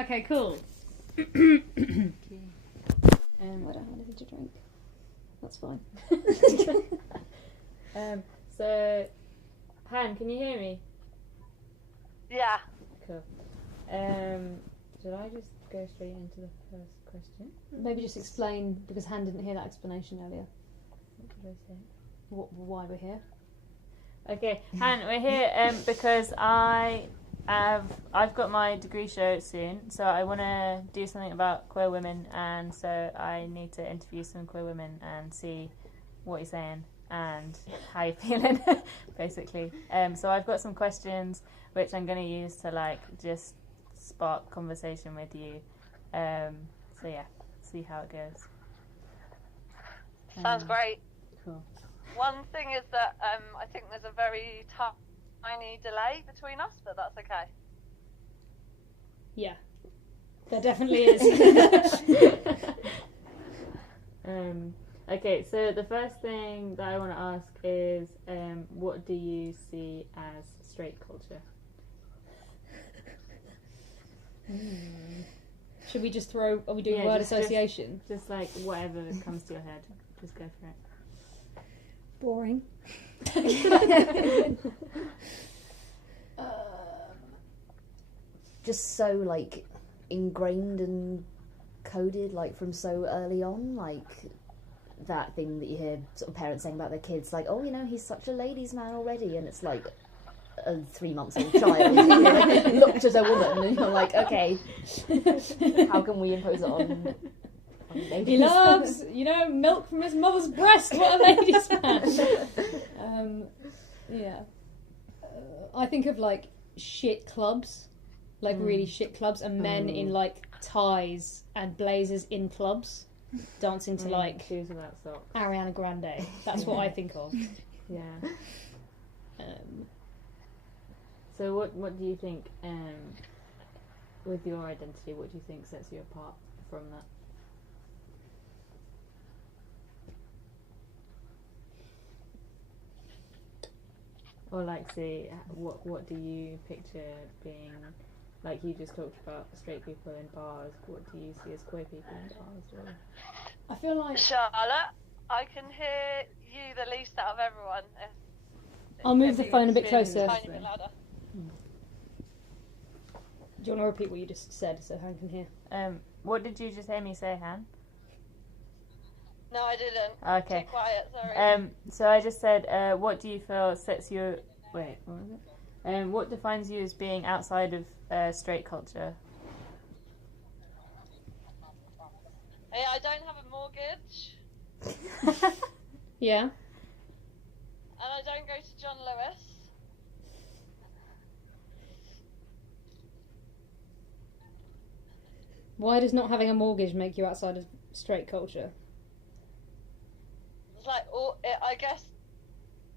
Okay, cool. I don't have anything to drink. That's fine. So, Han, can you hear me? Yeah. Cool. Should I just go straight into the first question? Maybe just explain, because Han didn't hear that explanation earlier. What did I say? Why we're here. Okay, Han, we're here because I've got my degree show soon, so I want to do something about queer women, and so I need to interview some queer women and see what you're saying and how you're feeling, basically. So I've got some questions which I'm going to use to like just spark conversation with you. So yeah, see how it goes. Sounds great. Cool. One thing is that I think there's a very tiny delay between us, but that's okay. Yeah, there definitely is. Okay, so the first thing that I want to ask is, what do you see as straight culture? Should we just throw? Are we doing Yeah, word just- association? Just like whatever comes to your head, just go for it. Boring. Just so like ingrained and coded, like from so early on, like that thing that you hear sort of parents saying about their kids, like, oh, you know, he's such a ladies' man already, and it's like a 3-month-old child like, looked at a woman, and you're like, okay, how can we impose it on ladies? He loves, milk from his mother's breast. What a ladies' man. Yeah. I think of like shit clubs, like really shit clubs, and men in like ties and blazers in clubs, dancing to like shoes without socks. Ariana Grande. That's what I think of. Yeah. So what do you think, with your identity, what do you think sets you apart from that? Or like, say, what do you picture being, like you just talked about straight people in bars, what do you see as queer people in bars? Or? I feel like Charlotte, I can hear you the least out of everyone. I'll move the you phone a bit speak closer. a tiny bit louder. Do you want to repeat what you just said so Han can hear? What did you just hear me say, Han? No, I didn't. Okay. Too quiet, sorry. So I just said, what do you feel sets you... Wait, what was it? What defines you as being outside of straight culture? Hey, I don't have a mortgage, Yeah. and I don't go to John Lewis. Why does not having a mortgage make you outside of straight culture? It's like, I guess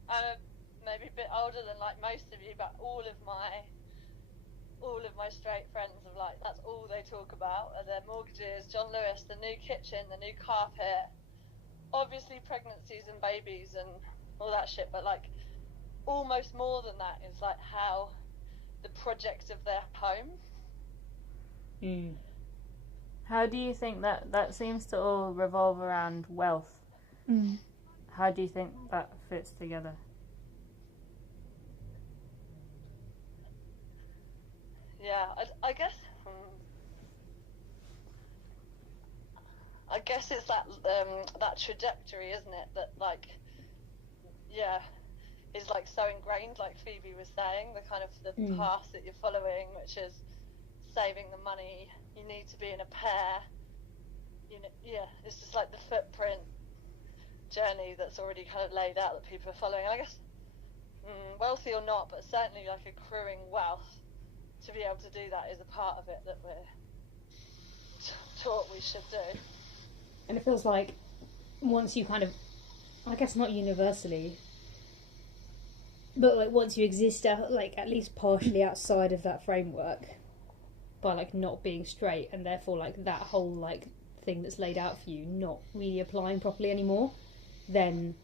I'm maybe a bit older than like most of you, but all of my straight friends are like, that's all they talk about are their mortgages, John Lewis, the new kitchen, the new carpet, obviously pregnancies and babies and all that shit, but like almost more than that is like how the project of their home. How do you think that seems to all revolve around wealth? How do you think that fits together? Yeah, I guess. I guess it's that trajectory, isn't it? That like, yeah, is like so ingrained. Like Phoebe was saying, the kind of the path that you're following, which is saving the money. You need to be in a pair. Yeah, it's just like the footprint journey that's already kind of laid out that people are following. I guess wealthy or not, but certainly like accruing wealth. To be able to do that is a part of it that we're taught we should do. And it feels like once you kind of, I guess not universally, but like once you exist like at least partially outside of that framework, by like not being straight, and therefore like that whole like thing that's laid out for you not really applying properly anymore, then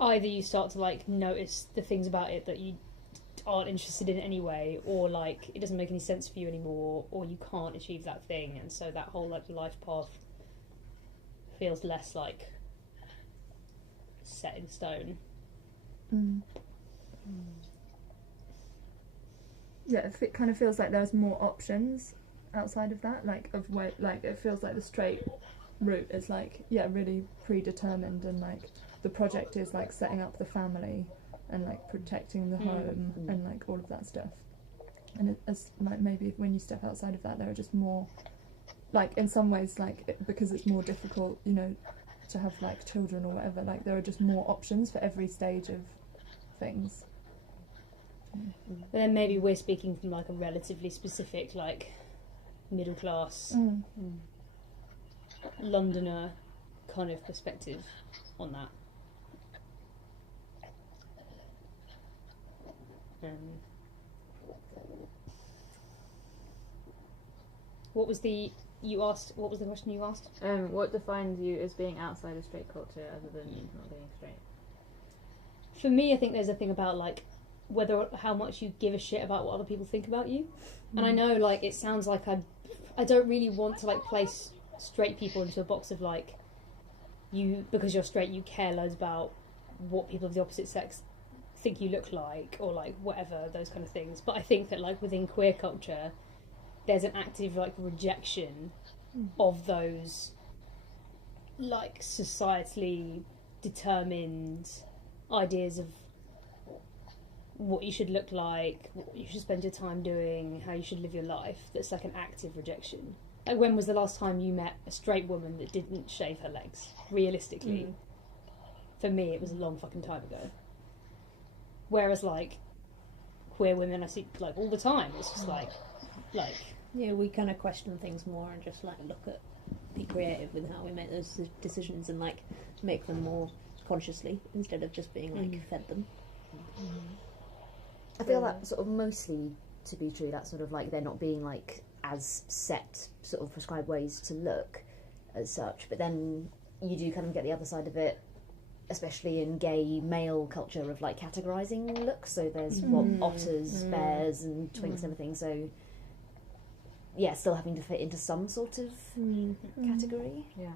either you start to like notice the things about it that you aren't interested in it anyway, or like it doesn't make any sense for you anymore, or you can't achieve that thing, and so that whole like life path feels less like set in stone. Yeah, it kind of feels like there's more options outside of that, like of way, like it feels like the straight route is like really predetermined, and like the project is like setting up the family and like protecting the home and like all of that stuff. And as like maybe when you step outside of that, there are just more, like in some ways, like because it's more difficult, you know, to have like children or whatever. Like there are just more options for every stage of things. But then maybe we're speaking from like a relatively specific, like middle class Londoner kind of perspective on that. What was the question you asked? What defines you as being outside of straight culture other than not being straight? For me, I think there's a thing about like how much you give a shit about what other people think about you. And I know like it sounds like I don't really want to like place straight people into a box of like, you, because you're straight, you care loads about what people of the opposite sex think you look like, or like whatever, those kind of things. But I think that like within queer culture there's an active like rejection of those like societally determined ideas of what you should look like, what you should spend your time doing, how you should live your life. That's like an active rejection. Like, when was the last time you met a straight woman that didn't shave her legs? Realistically, for me, it was a long fucking time ago. Whereas, like, queer women I see, like, all the time. It's just like... Yeah, we kind of question things more and just, like, be creative with how we make those decisions and, like, make them more consciously instead of just being, like, fed them. I feel that sort of mostly to be true, that sort of like they're not being like as set sort of prescribed ways to look as such, but then you do kind of get the other side of it, especially in gay male culture, of like categorising looks. So there's otters, bears and twinks and everything, so yeah, still having to fit into some sort of category. Yeah.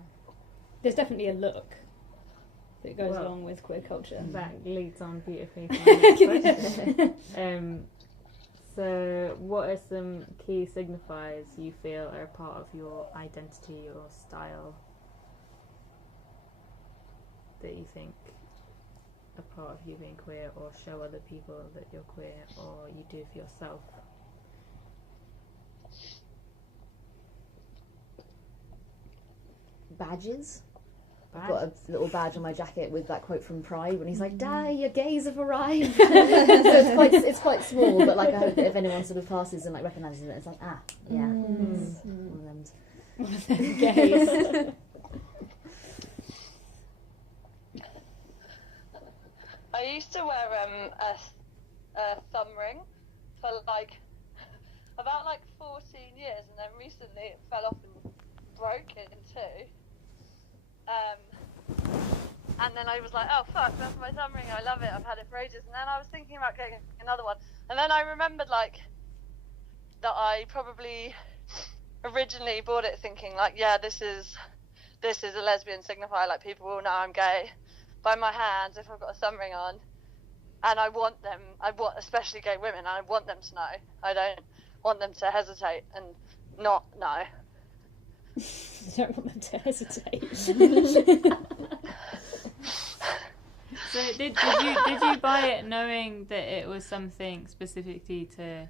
There's definitely a look that goes along with queer culture. That leads on beautifully to my next question. So what are some key signifiers you feel are a part of your identity or style that you think are part of you being queer, or show other people that you're queer, or you do for yourself? Badges. I've got a little badge on my jacket with that quote from Pride when he's like, "Die, your gays have arrived." So it's quite small, but like I hope that if anyone sort of passes and like recognises it, it's like, it's one of them Gays. I used to wear a thumb ring for like about like 14 years, and then recently it fell off and broke in two. And then I was like, oh fuck, that's my thumb ring, I love it, I've had it for ages. And then I was thinking about getting another one, and then I remembered like that I probably originally bought it thinking like, yeah, this is a lesbian signifier, like people will know I'm gay by my hands if I've got a thumb ring on. And I want especially gay women, I want them to know. I don't want them to hesitate and not know. I don't want them to hesitate. So did you buy it knowing that it was something specifically to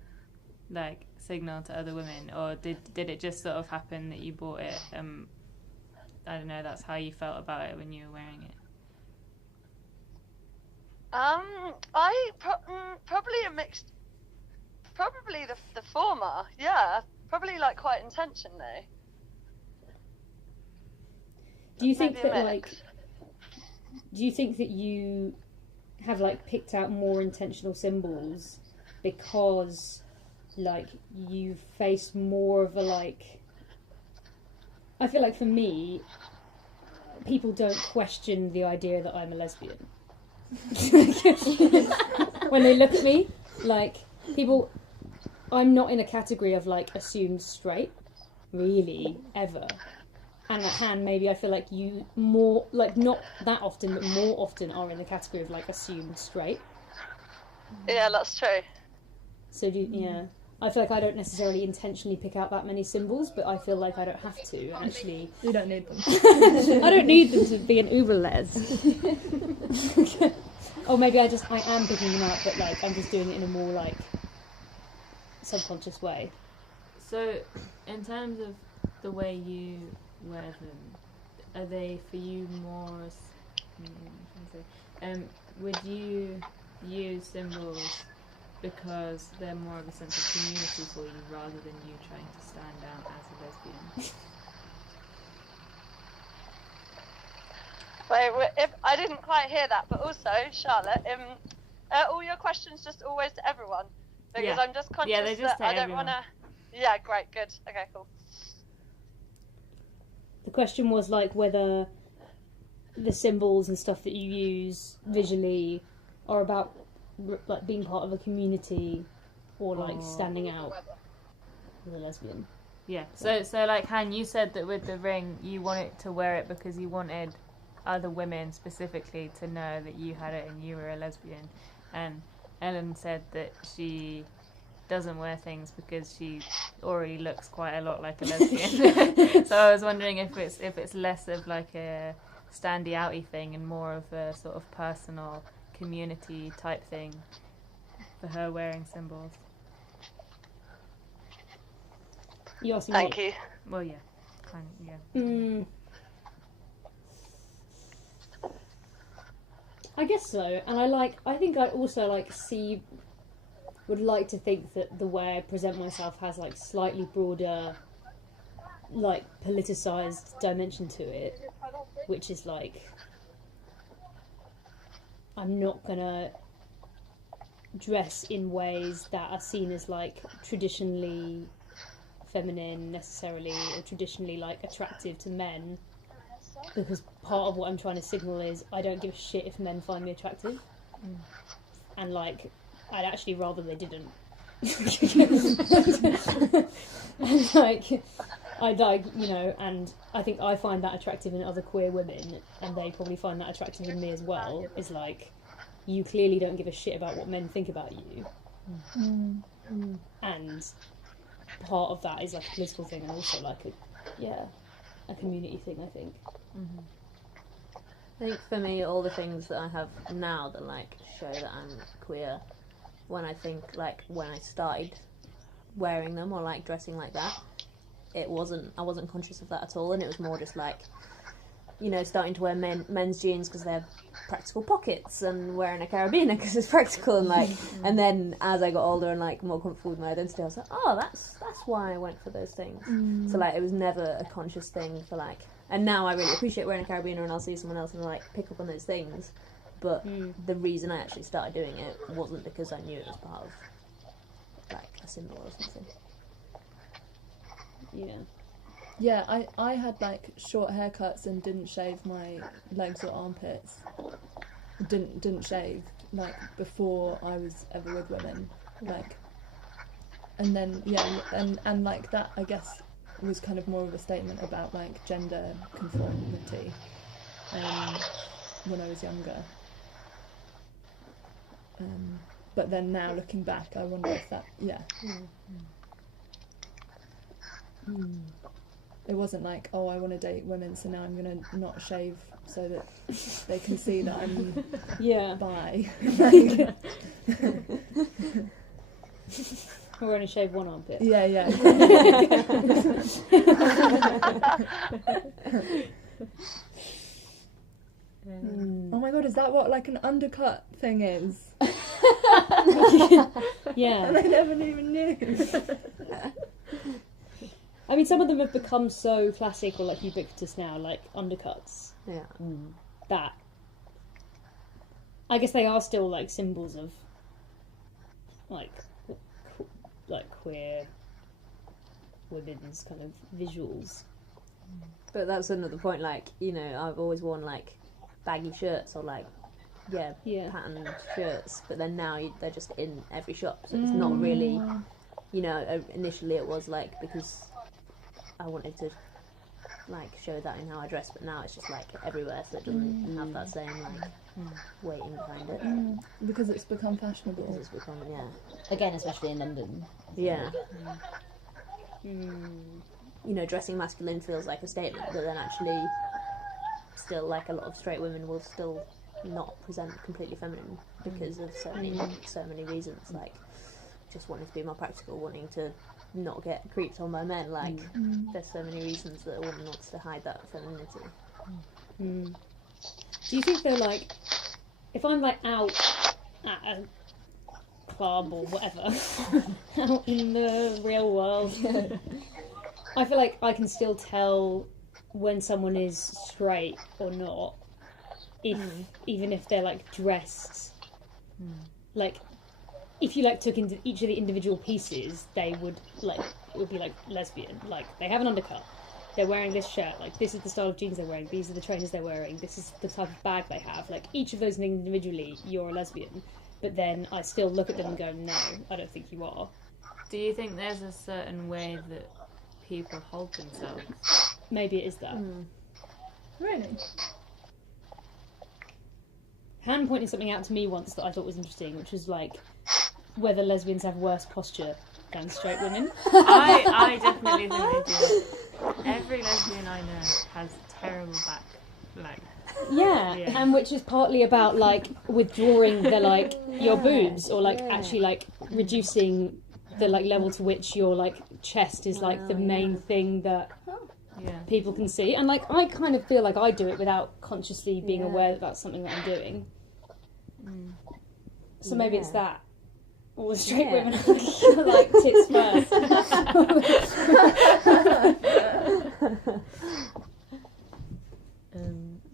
like signal to other women, or did it just sort of happen that you bought it? I don't know. That's how you felt about it when you were wearing it. Probably a mixed. Probably the former. Yeah, probably like quite intentionally. Do you think that like? Do you think that you have like picked out more intentional symbols because like you've faced more of a like? I feel like for me, people don't question the idea that I'm a lesbian when they look at me. like people. I'm not in a category of like assumed straight, really, ever. And like Han, maybe I feel like you more like not that often, but more often are in the category of like assumed straight. Yeah, that's true. So yeah, I feel like I don't necessarily intentionally pick out that many symbols, but I feel like I don't have to actually. You don't need them. I don't need them to be an uber les. Or maybe I am picking them out, but like I'm just doing it in a more like subconscious way. So, in terms of the way you wear them, are they for you more? Would you use symbols because they're more of a sense of community for you, rather than you trying to stand out as a lesbian? Wait, if I didn't quite hear that, but also, Charlotte, are all your questions just always to everyone? Because Yeah. I'm just conscious Yeah, they're just that to I don't everyone. want to... Yeah, great, good. Okay, cool. The question was like whether the symbols and stuff that you use visually are about like being part of a community or like standing out as a lesbian. Yeah. So like Han, you said that with the ring, you wanted to wear it because you wanted other women specifically to know that you had it and you were a lesbian, and Ellen said that she doesn't wear things because she already looks quite a lot like a lesbian. So I was wondering if it's less of like a standy outy thing and more of a sort of personal community type thing for her wearing symbols. You asking Thank me? you. Well, yeah, kind of, yeah. I guess so, and I think I also would like to think that the way I present myself has like slightly broader, like politicized dimension to it, which is like I'm not gonna dress in ways that are seen as like traditionally feminine necessarily, or traditionally like attractive to men, because part of what I'm trying to signal is I don't give a shit if men find me attractive, and like I'd actually rather they didn't. And like I like, you know, and I think I find that attractive in other queer women, and they probably find that attractive in me as well. Is like, you clearly don't give a shit about what men think about you, and part of that is like a political thing, and also like a community thing, I think. I think for me, all the things that I have now that like show that I'm queer, when I started wearing them or like dressing like that, I wasn't conscious of that at all, and it was more just like, you know, starting to wear men's jeans because they're practical pockets, and wearing a carabiner because it's practical, and like, and then as I got older and like more comfortable with my identity, I was like, oh, that's why I went for those things. So like, it was never a conscious thing for like, and now I really appreciate wearing a carabiner, and I'll see someone else and like pick up on those things. But the reason I actually started doing it wasn't because I knew it was part of like a symbol or something. Yeah, I had like short haircuts and didn't shave my legs or armpits. Didn't shave like before I was ever with women, like, and then and like that I guess was kind of more of a statement about like gender conformity when I was younger. But then now looking back, I wonder if that it wasn't like, oh, I want to date women, so now I'm gonna not shave so that they can see that I'm bi. We're only shave one armpit. Yeah. Oh my god, is that what like an undercut thing is? Yeah. And I never even knew. I mean, some of them have become so classic or like ubiquitous now, like undercuts. Yeah. That I guess they are still like symbols of like queer women's kind of visuals. But that's another point. Like, you know, I've always worn like baggy shirts or like Yeah. patterned shirts, but then now they're just in every shop, so it's not really, initially it was like, because I wanted to like show that in how I dress, but now it's just like everywhere, so it doesn't have that same like weighting behind it. Because it's become fashionable. Because it's become, Again, especially in London. yeah. Dressing masculine feels like a statement, but then actually still like a lot of straight women will still not present completely feminine because of so many reasons, like just wanting to be more practical, wanting to not get creeped on by men, like there's so many reasons that a woman wants to hide that femininity. Do you think they're like, if I'm like out at a club or whatever, out in the real world, I feel like I can still tell when someone is straight or not, if even if they're like dressed, like if you like took into each of the individual pieces, they would like, it would be like lesbian. Like they have an undercut, they're wearing this shirt, like this is the style of jeans they're wearing, these are the trainers they're wearing, this is the type of bag they have. Like each of those things individually, you're a lesbian. But then I still look at them and go, no, I don't think you are. Do you think there's a certain way that people hold themselves? Maybe it is that. Really? Han pointed something out to me once that I thought was interesting, which was like whether lesbians have worse posture than straight women. I definitely think they do. Every lesbian I know has terrible back, like. Yeah, and which is partly about like withdrawing the like your boobs, or like actually like reducing the like level to which your like chest is like the main thing that people can see. And like I kind of feel like I do it without consciously being aware that that's something that I'm doing. So maybe it's that. All the straight women are like tits first.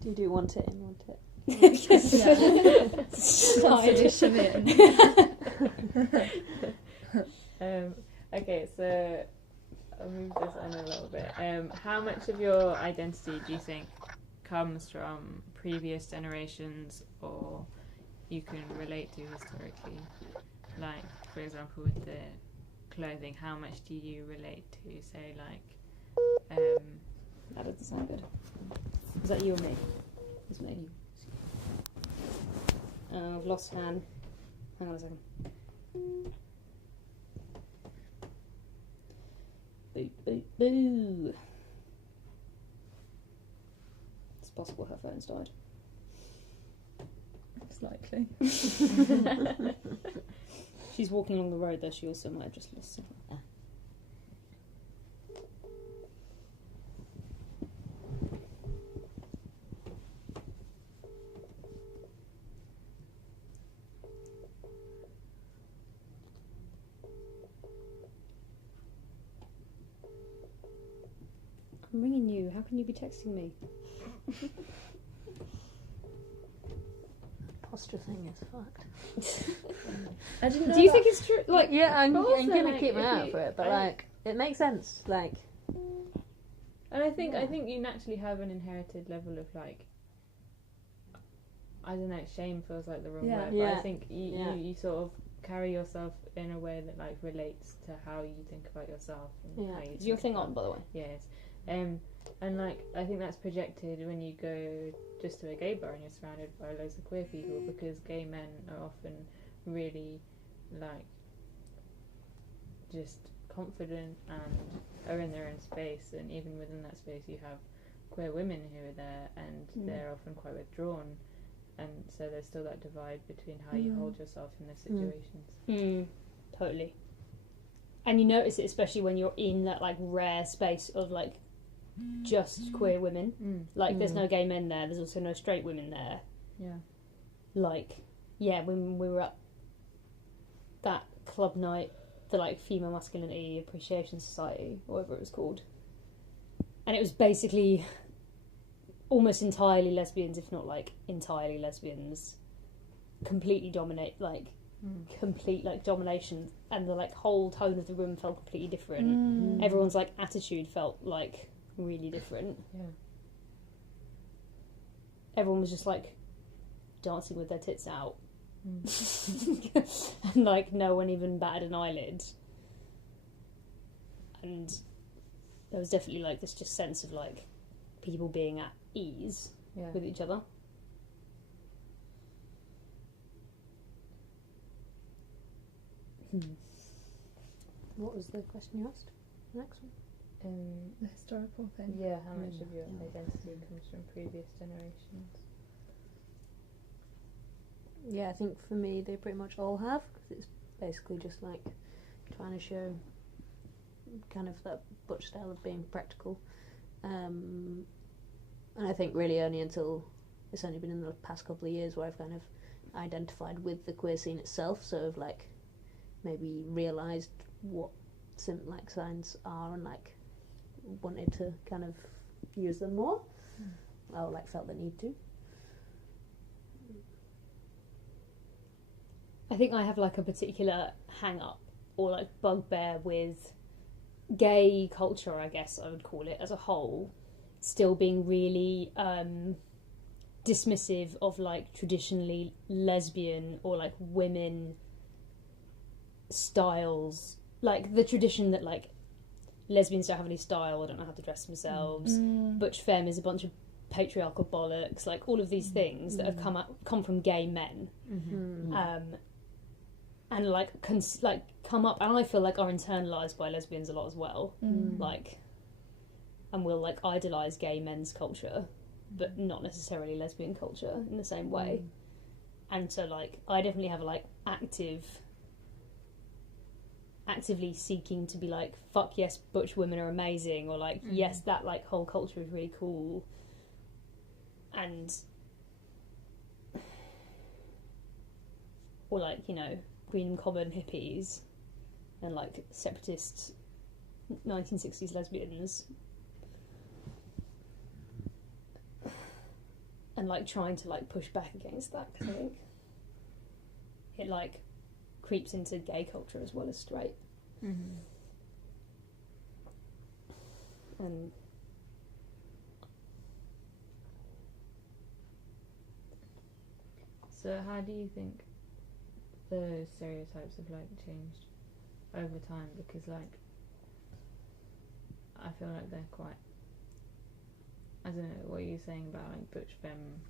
Do you do one tit in, one tit? Slide. Okay, so I'll move this on a little bit. How much of your identity do you think comes from previous generations, or you can relate to historically? Like, for example, with the clothing, how much do you relate to, say, like... That doesn't sound good. Was that you or me? It was me. I've lost Han. Hang on a second. Boo, boo, boo. It's possible her phone's died. It's likely. She's walking along the road though, she also might have just lost signal. I'm ringing you. How can you be texting me? Posture thing is fucked. I didn't know Do you that. think it's true? Like, Yeah, I'm also, gonna like, keep an if eye out you- for it, but I- like it makes sense. Like, And I think you naturally have an inherited level of like, I don't know, shame feels like the wrong Yeah. word, but Yeah. I think you sort of carry yourself in a way that like relates to how you think about yourself and Yeah. how you is your think thing about- on, by the way? Yes. And like I think that's projected when you go just to a gay bar and you're surrounded by loads of queer people, because gay men are often really like just confident and are in their own space, and even within that space you have queer women who are there and they're often quite withdrawn, and so there's still that divide between how you hold yourself in those situations. Totally. And you notice it especially when you're in that like rare space of like just queer women. Like there's no gay men there, there's also no straight women there. Yeah. Like, yeah, when we were at that club night, the like Female Masculinity Appreciation Society, or whatever it was called, and it was basically almost entirely lesbians, if not like entirely lesbians, completely dominate, like complete like domination, and the like whole tone of the room felt completely different. Everyone's like attitude felt like really different. Yeah. Everyone was just like dancing with their tits out. And like no one even batted an eyelid. And there was definitely like this just sense of like people being at ease with each other. What was the question you asked? The next one? The historical thing. Yeah, how much of your identity comes from previous generations? Yeah, I think for me they pretty much all have, because it's basically just like trying to show kind of that butch style of being practical. And I think really only until it's only been in the past couple of years where I've kind of identified with the queer scene itself, so I've like maybe realised what like signs are and like wanted to kind of use them more. Or like felt the need to. I think I have like a particular hang up or like bugbear with gay culture, I guess I would call it, as a whole, still being really dismissive of like traditionally lesbian or like women styles, like the tradition that like lesbians don't have any style, they don't know how to dress themselves, butch femme is a bunch of patriarchal bollocks, like all of these things that have come from gay men, and like come up, and I feel like are internalised by lesbians a lot as well, like, and will like idolise gay men's culture, but not necessarily lesbian culture in the same way, and so like I definitely have a like actively seeking to be like, fuck yes, butch women are amazing, or like yes, that like whole culture is really cool, and or like, you know, green common hippies and like separatist 1960s lesbians, and like trying to like push back against that, because I think it like creeps into gay culture as well as straight. And so how do you think those stereotypes have like changed over time? Because like I feel like they're quite, I don't know, what you're saying about like butch femme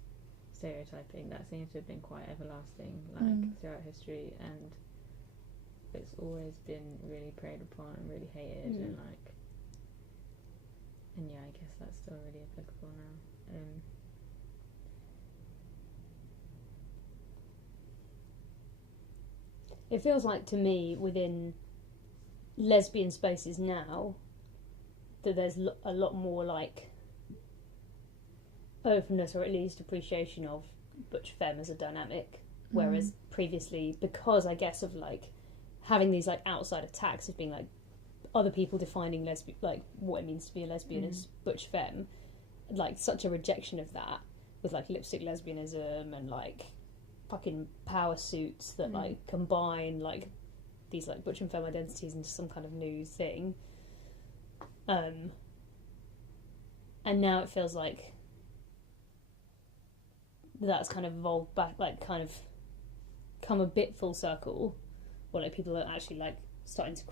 stereotyping, that seems to have been quite everlasting like throughout history, and it's always been really preyed upon and really hated, and like, and yeah, I guess that's still really applicable now. it feels like to me within lesbian spaces now that there's a lot more like openness, or at least appreciation of butch femme as a dynamic, whereas previously, because I guess of like having these like outside attacks of being like other people defining lesbian, like what it means to be a lesbian as butch femme, like such a rejection of that with like lipstick lesbianism and like fucking power suits that like combine like these like butch and femme identities into some kind of new thing, and now it feels like that's kind of evolved back, like kind of come a bit full circle, or like people are actually like starting to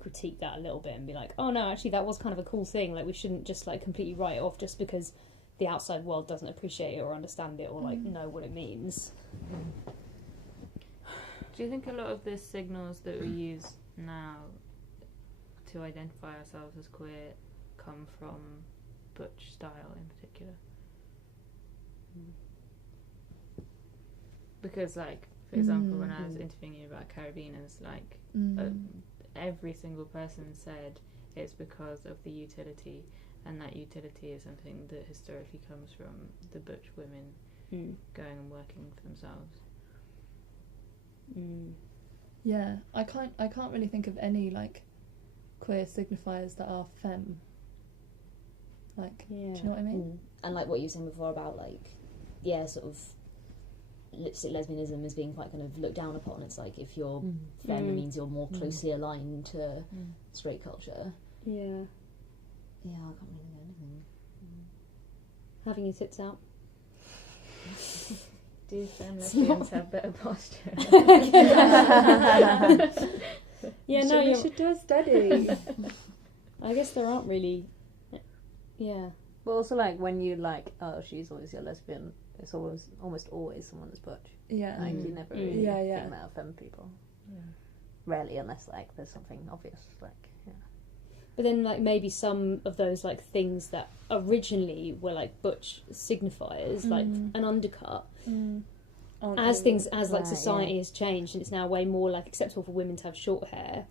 critique that a little bit and be like, oh no, actually that was kind of a cool thing, like we shouldn't just like completely write it off just because the outside world doesn't appreciate it or understand it or like know what it means. Do you think a lot of the signals that we use now to identify ourselves as queer come from butch style in particular? Because like, for example, when I was interviewing you about Carabiners, like every single person said it's because of the utility, and that utility is something that historically comes from the butch women going and working for themselves. Yeah, I can't really think of any like queer signifiers that are femme. Like, do you know what I mean? And like what you were saying before about like, yeah, sort of lipstick lesbianism as being quite kind of looked down upon. It's like if you're femme, it means you're more closely aligned to straight culture. Yeah. Yeah, I can't really think of anything. Having your tits out. Do fen lesbians have better posture? Yeah, So no, we you're, should do a study. I guess there aren't really. Yeah. But also, like, when you, like, oh, she's obviously a lesbian, it's almost always someone that's butch. Yeah. Like, you never really Yeah, yeah. female femme people. Rarely, unless, like, there's something obvious, like, yeah. But then, like, maybe some of those, like, things that originally were, like, butch signifiers, like an undercut, as things, as, like, Right, society yeah. has changed and it's now way more, like, acceptable for women to have short hair,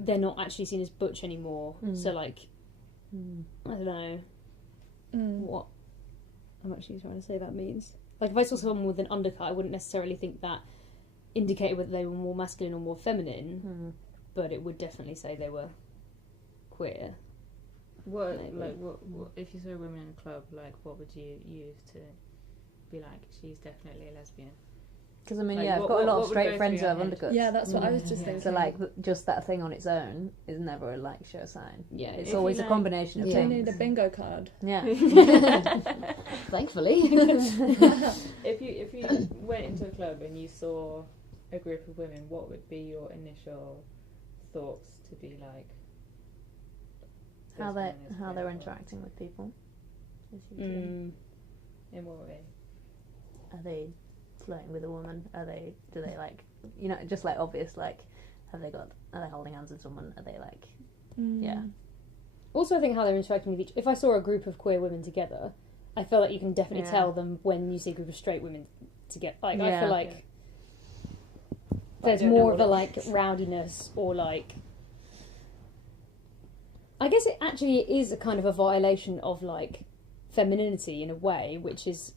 they're not actually seen as butch anymore. So, like, I don't know what I'm actually trying to say that means. Like, if I saw someone with an undercut, I wouldn't necessarily think that indicated whether they were more masculine or more feminine, but it would definitely say they were queer. What, Maybe. like, what, if you saw a woman in a club, like, what would you use to be like, she's definitely a lesbian? Because, I mean, Like, yeah, I've what- got a lot what of would go straight through friends who your have head? undercuts. Yeah, that's what I was just Yeah. thinking. So, like, just that thing on its own is never, like, sure sign. Yeah, It's If you always a like- combination of Do you things. need a bingo card? Yeah. Thankfully. If you went into a club and you saw a group of women, what would be your initial thoughts to be like? how this they woman is how queer, they're or- interacting with people. Is usually- In what way? Are they flirting with a woman? Do they like, you know, just like obvious, like, are they holding hands with someone? Are they like, yeah. Also, I think how they're interacting with each. If I saw a group of queer women together, I feel like you can definitely Yeah. tell them when you see a group of straight women together. Like, I Yeah. feel like there's don't know more of what a it like rowdiness or like. I guess it actually is a kind of a violation of like femininity in a way, which is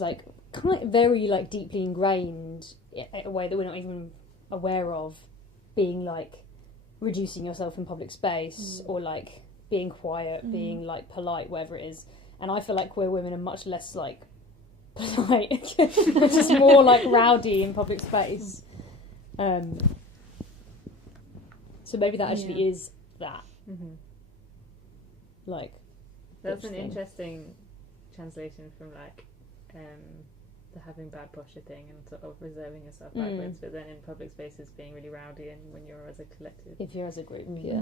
like kind of very like deeply ingrained in a way that we're not even aware of, being like reducing yourself in public space or like being quiet, being like polite, whatever it is. And I feel like queer women are much less like polite, just more like rowdy in public space. So maybe that actually is that. Mm-hmm. Like, That's an Interesting. interesting translation from like the having bad posture thing and sort of reserving yourself backwards, but then in public spaces being really rowdy and when you're as a collective. if you're as a group, yeah.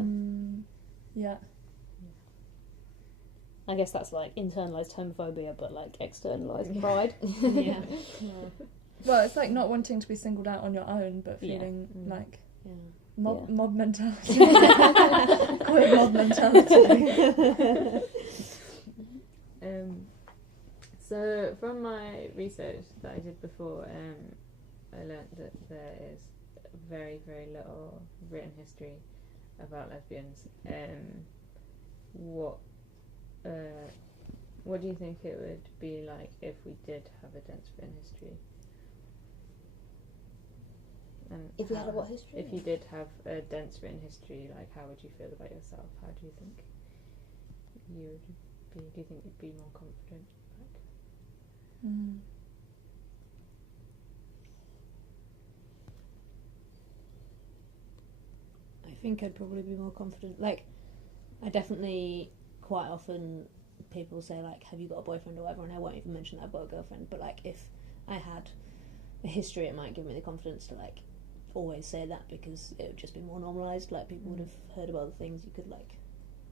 Yeah. I guess that's like internalized homophobia, but like externalized pride. Yeah. Well, it's like not wanting to be singled out on your own, but Yeah. feeling like Yeah. mob mentality. Queer mob mentality. So from my research that I did before, I learnt that there is very, very little written history about lesbians. What do you think it would be like if we did have a dense written history? And If we had a how- what history? If you did have a dense written history, like how would you feel about yourself? How do you think you would be? Do you think you'd be more confident? Like, I think I'd probably be more confident. Like, I definitely quite often people say like, "Have you got a boyfriend or whatever?" And I won't even mention that I've got a girlfriend. But like, if I had a history, it might give me the confidence to like always say that because it would just be more normalised. Like, people would have heard of other things. You could like,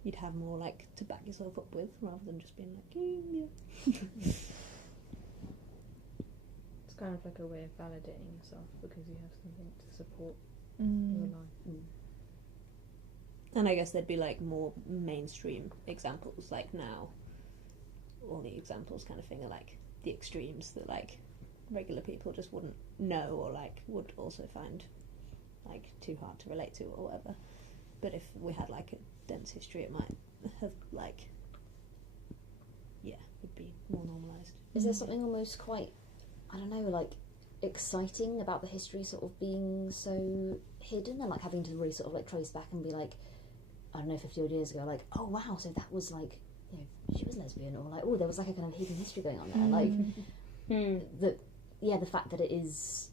you'd have more like to back yourself up with rather than just being like, yeah. it's kind of like a way of validating yourself because you have something to support your life. And I guess there'd be like more mainstream examples. Like now, all the examples kind of thing are like the extremes that like regular people just wouldn't know or like would also find like too hard to relate to or whatever. But if we had like a dense history, it might have like, yeah, would be more normalised. Is there something almost quite, I don't know, like exciting about the history sort of being so hidden and like having to really sort of like trace back and be like, I don't know, 50 odd years ago, like, oh wow, so that was like, you know, she was lesbian, or like, oh, there was like a kind of hidden history going on there. Like, the fact that it is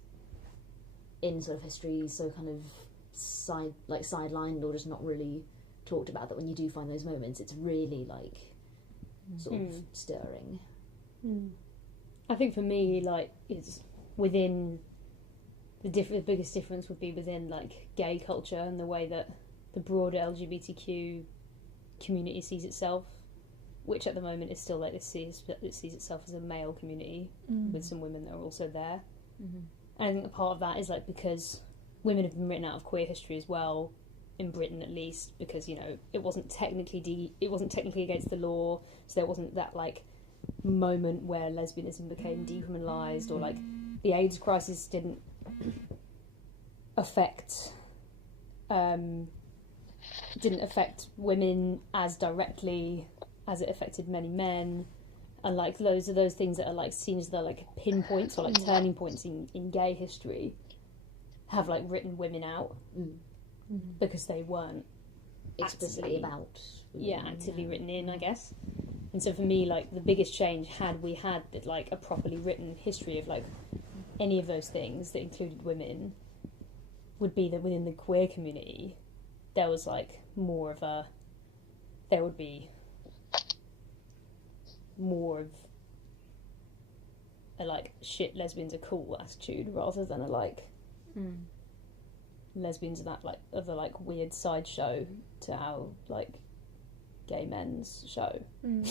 in sort of history so kind of sidelined or just not really talked about, that when you do find those moments, it's really like sort of stirring. I think for me, like, it's within the biggest difference would be within like gay culture and the way that the broader LGBTQ community sees itself, which at the moment is still like it sees itself as a male community with some women that are also there. And I think a part of that is like because women have been written out of queer history as well, in Britain at least, because, you know, it wasn't technically against the law, so there wasn't that like moment where lesbianism became decriminalised, or like the AIDS crisis didn't affect women as directly as it affected many men, and like those are those things that are like seen as the like pinpoints or like turning points in gay history have like written women out because they weren't Explicitly about. actively written in, I guess. And so for me, like, the biggest change, had we had like a properly written history of like any of those things that included women, would be that within the queer community there was like there would be more of a like shit lesbians are cool attitude, rather than a like lesbians are that like other like weird sideshow to how like gay men's show. I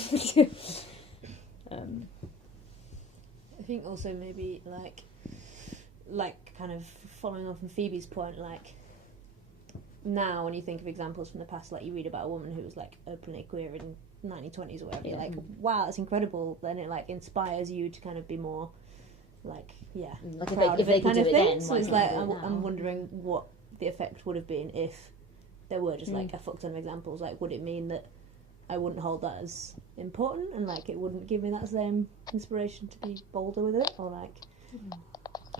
think also maybe like kind of following on from Phoebe's point, like now when you think of examples from the past, like you read about a woman who was like openly queer in 1920s or whatever, you're like, wow, that's incredible. Then it like inspires you to kind of be more like, like proud if they of it could kind do of it thing. then, So why it's can't like they do it now? I'm wondering what the effect would have been if there were just like a fuck ton of examples. Like, would it mean that I wouldn't hold that as important, and like it wouldn't give me that same inspiration to be bolder with it, or like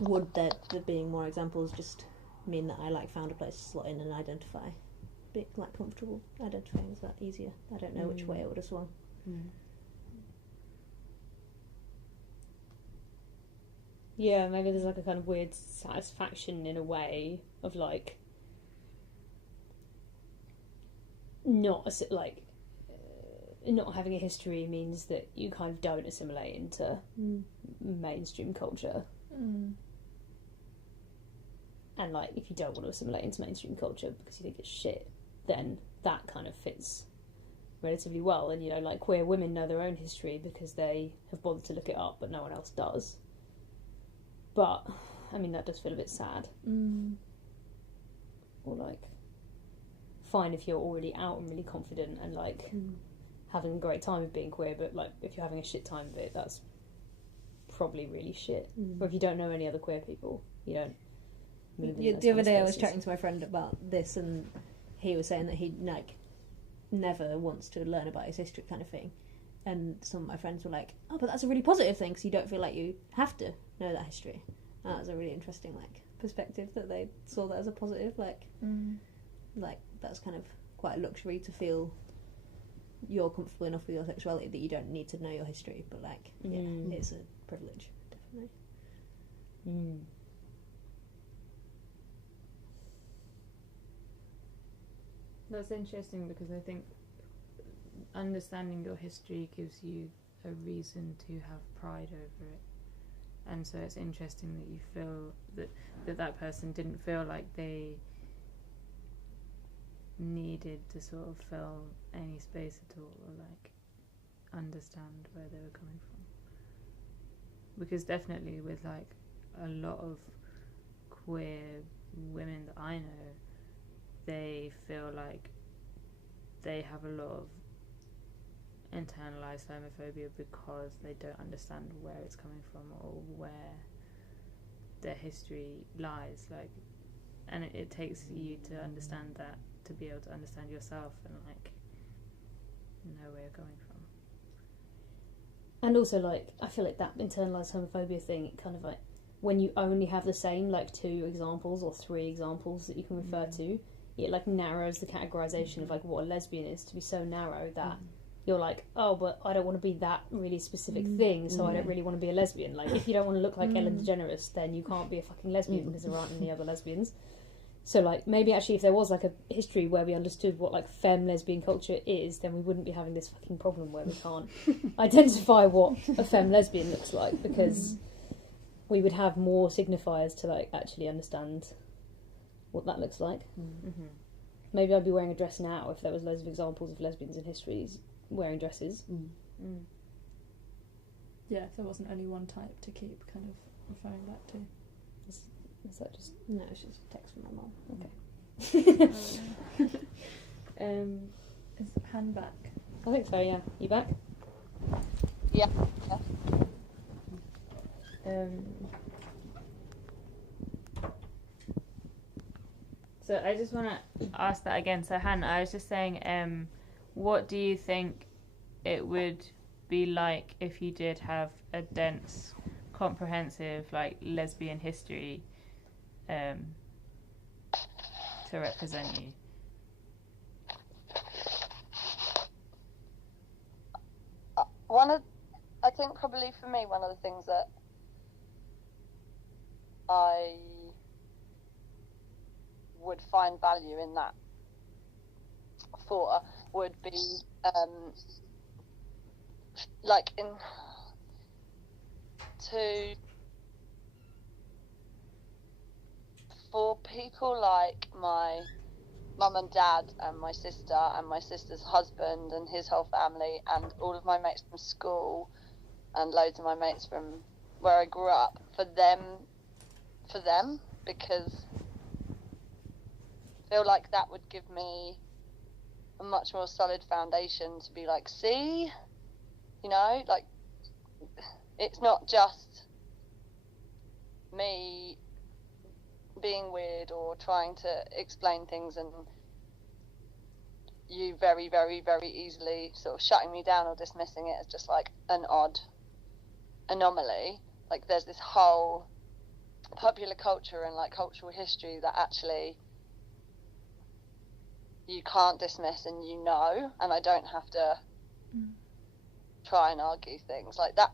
would there being more examples just mean that I like found a place to slot in and identify, be like comfortable identifying as that easier? I don't know which way it would have swung. Yeah, maybe there's like a kind of weird satisfaction in a way of like not having a history means that you kind of don't assimilate into mainstream culture. And like if you don't want to assimilate into mainstream culture because you think it's shit, then that kind of fits relatively well. And, you know, like queer women know their own history because they have bothered to look it up, but no one else does. But I mean, that does feel a bit sad. Or like, fine if you're already out and really confident and like having a great time of being queer, but like if you're having a shit time of it, that's probably really shit. Or if you don't know any other queer people, you don't. The other day I was chatting to my friend about this, and he was saying that he like never wants to learn about his history kind of thing, and some of my friends were like, oh, but that's a really positive thing because you don't feel like you have to know that history. And that was a really interesting like perspective, that they saw that as a positive, like that's kind of quite a luxury to feel you're comfortable enough with your sexuality that you don't need to know your history, but like it's a privilege, definitely. That's interesting, because I think understanding your history gives you a reason to have pride over it. And so it's interesting that you feel that person didn't feel like they needed to sort of fill any space at all, or like understand where they were coming from. Because definitely with like a lot of queer women that I know, they feel like they have a lot of internalized homophobia because they don't understand where it's coming from or where their history lies. Like, and it takes you to understand that to be able to understand yourself and like know where you're coming from. And also, like, I feel like that internalized homophobia thing, it kind of like, when you only have the same like 2 examples or 3 examples that you can refer to, it like narrows the categorization of like what a lesbian is to be so narrow that you're like, oh, but I don't want to be that really specific thing, so I don't really want to be a lesbian. Like, if you don't want to look like Ellen DeGeneres, then you can't be a fucking lesbian because there aren't any other lesbians. So, like, maybe actually if there was, like, a history where we understood what, like, femme lesbian culture is, then we wouldn't be having this fucking problem where we can't identify what a femme lesbian looks like, because we would have more signifiers to, like, actually understand what that looks like. Mm-hmm. Maybe I'd be wearing a dress now if there was loads of examples of lesbians in histories wearing dresses. Yeah, if there wasn't only one type to keep kind of referring back to. Is that just... No, it's just a text from my mum. Is Han back? I think so, yeah. You back? Yeah. So I just want to ask that again. So Hannah, I was just saying, what do you think it would be like if you did have a dense, comprehensive, like, lesbian history to represent you? I think probably for me, one of the things that I would find value in that for would be like for people like my mum and dad and my sister's husband and his whole family and all of my mates from school and loads of my mates from where I grew up, for them, because I feel like that would give me a much more solid foundation to be like, see, you know, like, it's not just me being weird or trying to explain things and you very, very, very easily sort of shutting me down or dismissing it as just like an odd anomaly. Like, there's this whole popular culture and like cultural history that actually you can't dismiss, and you know, and I don't have to try and argue things like that.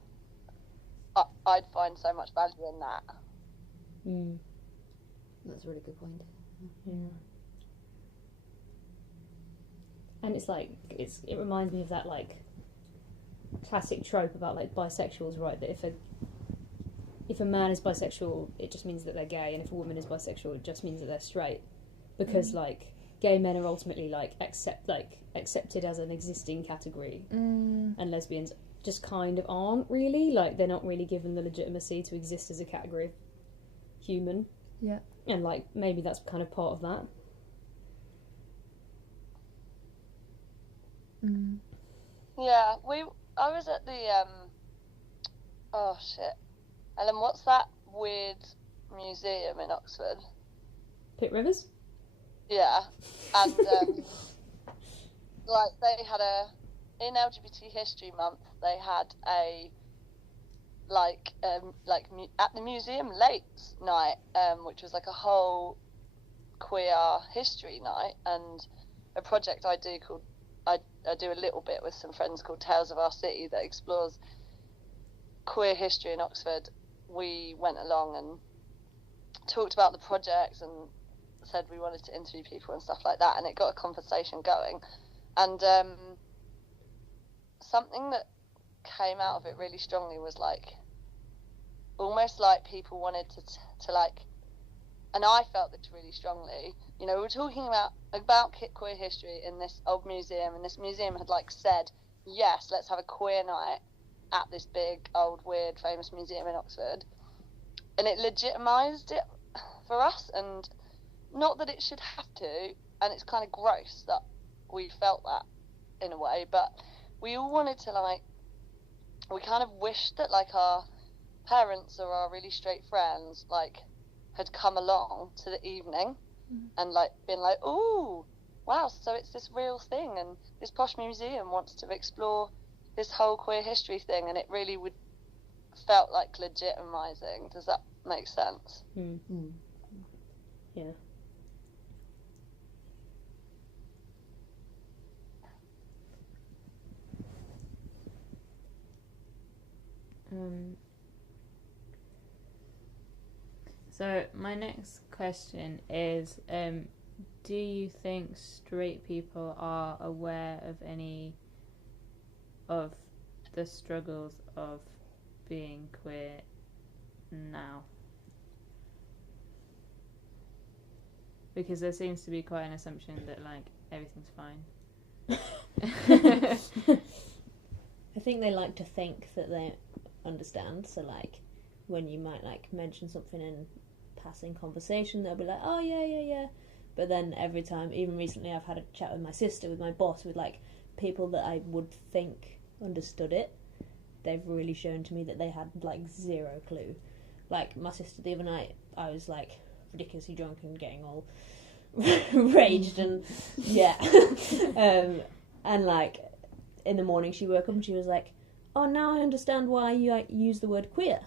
I'd find so much value in that. That's a really good point. Yeah. And it's like, it reminds me of that, like, classic trope about, like, bisexuals, right? That if a man is bisexual, it just means that they're gay, and if a woman is bisexual, it just means that they're straight. Because, like, gay men are ultimately, like, accepted as an existing category, and lesbians just kind of aren't really. Like, they're not really given the legitimacy to exist as a category of human. Yeah. And, like, maybe that's kind of part of that. Yeah, I was at the oh shit, Ellen, what's that weird museum in Oxford? Pitt Rivers? Yeah, and like, they had in LGBT History Month, they had a at the museum late night, which was like a whole queer history night, and a project I do called I do a little bit with some friends called Tales of Our City that explores queer history in Oxford. We went along and talked about the project and said we wanted to interview people and stuff like that, and it got a conversation going. And something that came out of it really strongly was like, almost like people wanted to like, and I felt this really strongly, you know, we were talking about queer history in this old museum, and this museum had like said, yes, let's have a queer night at this big old weird famous museum in Oxford, and it legitimised it for us. And not that it should have to, and it's kind of gross that we felt that in a way, but we all wanted to, like, we kind of wished that like our parents or our really straight friends like had come along to the evening and like been like, ooh, wow, so it's this real thing, and this posh museum wants to explore this whole queer history thing, and it really would felt like legitimising. Does that make sense? Yeah. So So my next question is, do you think straight people are aware of any of the struggles of being queer now? Because there seems to be quite an assumption that like everything's fine. I think they like to think that they understand. So like when you might like mention something in passing conversation, they'll be like, oh yeah. But then every time, even recently, I've had a chat with my sister, with my boss, with like people that I would think understood it. They've really shown to me that they had like zero clue. Like my sister the other night, I was like ridiculously drunk and getting all raged and yeah, and like in the morning she woke up and she was like, oh, now I understand why you like use the word queer,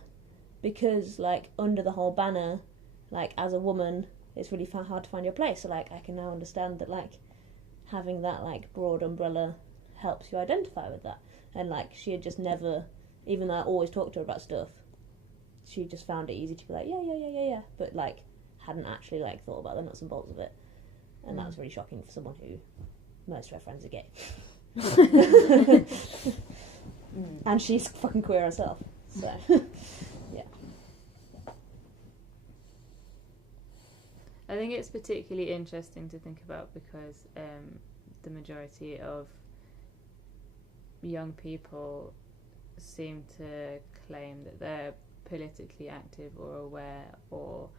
because like under the whole banner, like as a woman it's really hard to find your place, so like I can now understand that like having that like broad umbrella helps you identify with that. And like she had just never, even though I always talked to her about stuff, she just found it easy to be like yeah, but like hadn't actually like thought about the nuts and bolts of it. And that was really shocking for someone who most of her friends are gay. And she's fucking queer herself, so yeah. I think it's particularly interesting to think about because the majority of young people seem to claim that they're politically active or aware or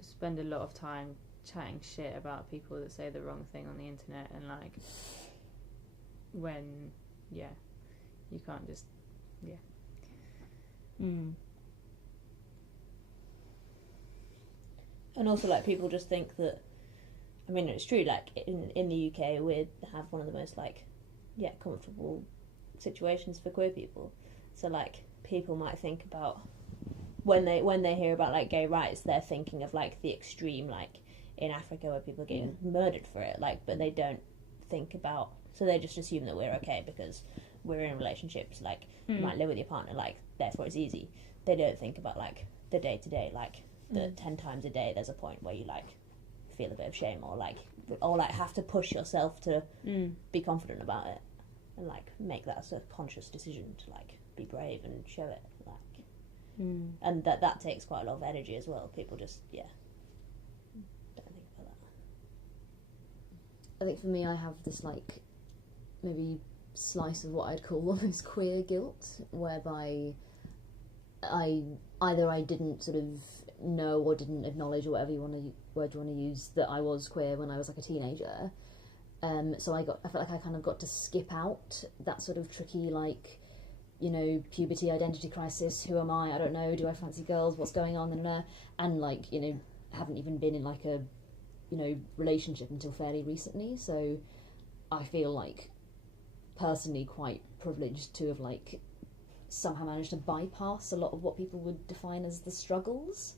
spend a lot of time chatting shit about people that say the wrong thing on the internet, and like when you can't just And also like people just think that, I mean it's true, like in the UK we have one of the most like comfortable situations for queer people, so like people might think about when they hear about like gay rights, they're thinking of like the extreme, like in Africa where people are getting murdered for it, like, but they don't think about, so they just assume that we're okay because we're in relationships, like you might live with your partner, like therefore it's easy. They don't think about like the day to day, like the 10 times a day there's a point where you like feel a bit of shame or like have to push yourself to be confident about it and like make that as a conscious decision to like be brave and show it, like and that takes quite a lot of energy as well. People just don't think about that. I think for me, I have this like maybe slice of what I'd call almost queer guilt, whereby I didn't sort of know or didn't acknowledge, or whatever word you want to use, that I was queer when I was like a teenager. So I felt like I kind of got to skip out that sort of tricky, like, you know, puberty, identity crisis, who am I don't know, do I fancy girls, what's going on, and like, you know, haven't even been in like a, you know, relationship until fairly recently, so I feel like personally quite privileged to have like somehow managed to bypass a lot of what people would define as the struggles.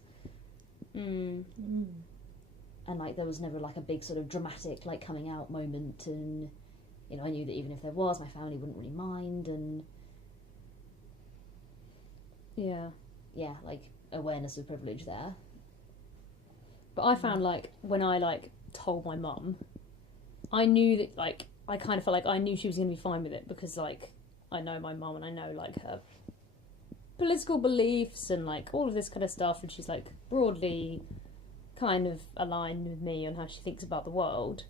And like there was never like a big sort of dramatic like coming out moment, and you know I knew that even if there was, my family wouldn't really mind, and like awareness of privilege there. But I found like when I like told my mum, I knew that like I kind of felt like I knew she was going to be fine with it, because like I know my mum and I know like her political beliefs and like all of this kind of stuff, and she's like broadly kind of aligned with me on how she thinks about the world.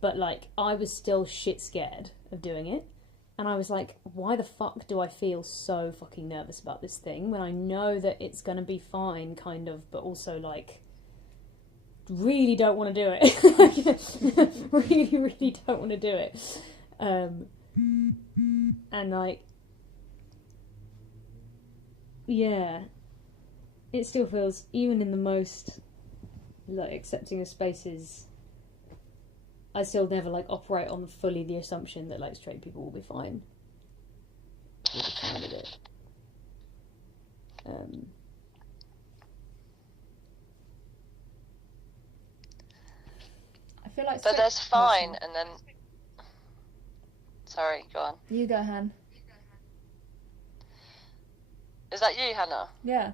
But like I was still shit scared of doing it, and I was like, why the fuck do I feel so fucking nervous about this thing when I know that it's gonna be fine, kind of, but also like really don't want to do it. really don't want to do it. And like it still feels, even in the most like accepting of spaces, I still never like operate on fully the assumption that like straight people will be fine. Will be fine with it. I feel like. But there's fine, and then. Sorry, go on. You go, Han. Is that you, Hannah? Yeah.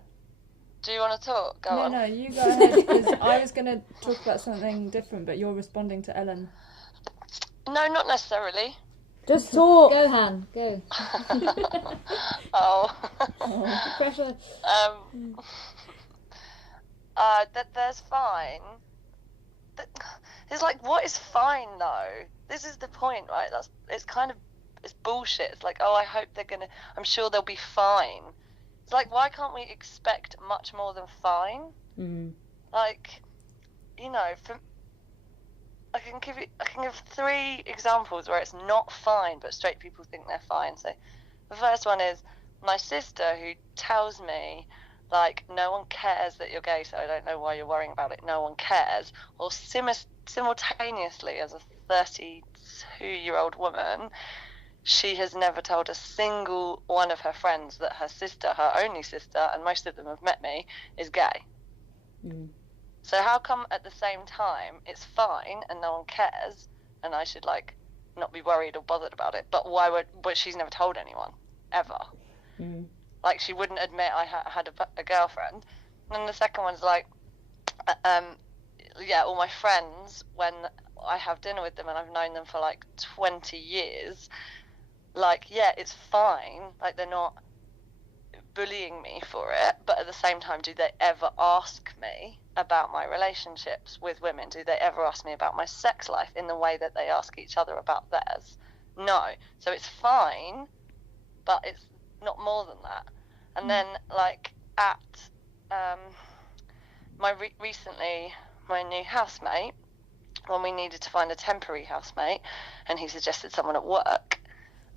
Do you want to talk? Go on. No, you go ahead, because I was going to talk about something different, but you're responding to Ellen. No, not necessarily. Just talk. Go, Han, go. Oh. Pressure. That there's fine. It's like, what is fine though? This is the point, right? It's bullshit. It's like, oh, I hope I'm sure they'll be fine. It's like, why can't we expect much more than fine? Mm. Like, I can give 3 examples where it's not fine, but straight people think they're fine. So, the first one is my sister, who tells me, like, no one cares that you're gay, so I don't know why you're worrying about it. No one cares. Or simultaneously, as a 32-year-old woman, she has never told a single one of her friends that her sister, her only sister, and most of them have met me, is gay. Mm. So how come at the same time it's fine and no one cares, and I should, like, not be worried or bothered about it, but but she's never told anyone, ever. Mm. Like, she wouldn't admit I had a girlfriend. And then the second one's like, all my friends, when I have dinner with them and I've known them for like 20 years, like, yeah, it's fine, like, they're not bullying me for it, but at the same time, do they ever ask me about my relationships with women? Do they ever ask me about my sex life in the way that they ask each other about theirs? No. So it's fine, but it's not more than that. And then, like, at recently, my new housemate, when we needed to find a temporary housemate, and he suggested someone at work,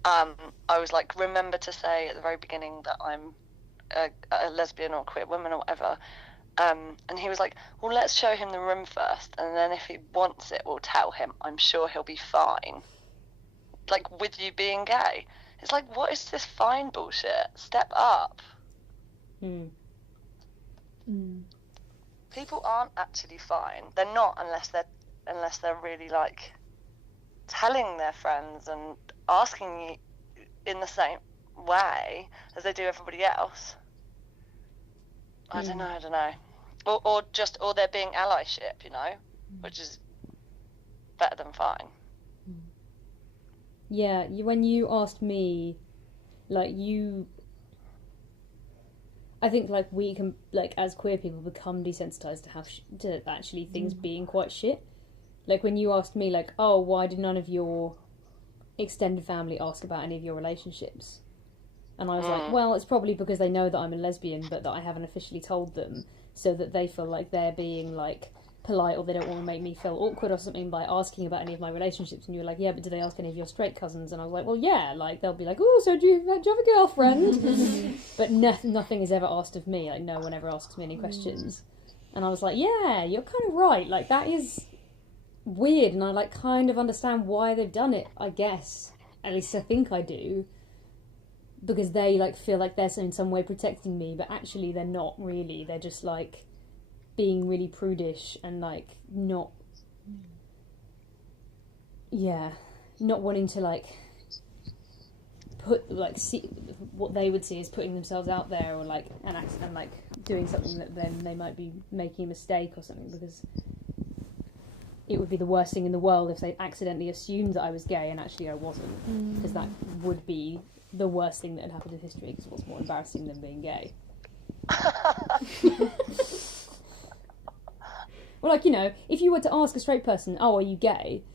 I was like, remember to say at the very beginning that I'm a lesbian or queer woman or whatever. And he was like, well, let's show him the room first, and then if he wants it, we'll tell him. I'm sure he'll be fine. Like, with you being gay. It's like, what is this fine bullshit? Step up. Mm. Mm. People aren't actually fine. They're not unless they're really, like, telling their friends and asking you in the same way as they do everybody else. I don't know. Or they're being allyship, which is better than fine. Yeah, when you asked me, like, I think, like, we can, like, as queer people, become desensitized to actually things being quite shit. Like, when you asked me, like, oh, why did none of your extended family ask about any of your relationships? And I was like, well, it's probably because they know that I'm a lesbian, but that I haven't officially told them, so that they feel like they're being, like, polite, or they don't want to make me feel awkward or something by asking about any of my relationships. And you were like, yeah, but do they ask any of your straight cousins? And I was like, well, yeah, like, they'll be like, oh, so do you have a girlfriend? But nothing is ever asked of me. Like, no one ever asks me any questions. And I was like, yeah, you're kind of right. Like, that is weird, and I, like, kind of understand why they've done it, I guess. At least I think I do. Because they, like, feel like they're in some way protecting me, but actually they're not really. They're just, like, being really prudish and, like, not wanting to, like, see what they would see as putting themselves out there, or, like, and like, doing something that then they might be making a mistake or something, because it would be the worst thing in the world if they accidentally assumed that I was gay and actually I wasn't, because that would be the worst thing that had happened in history, because what's more embarrassing than being gay? Well, like, if you were to ask a straight person, oh, are you gay?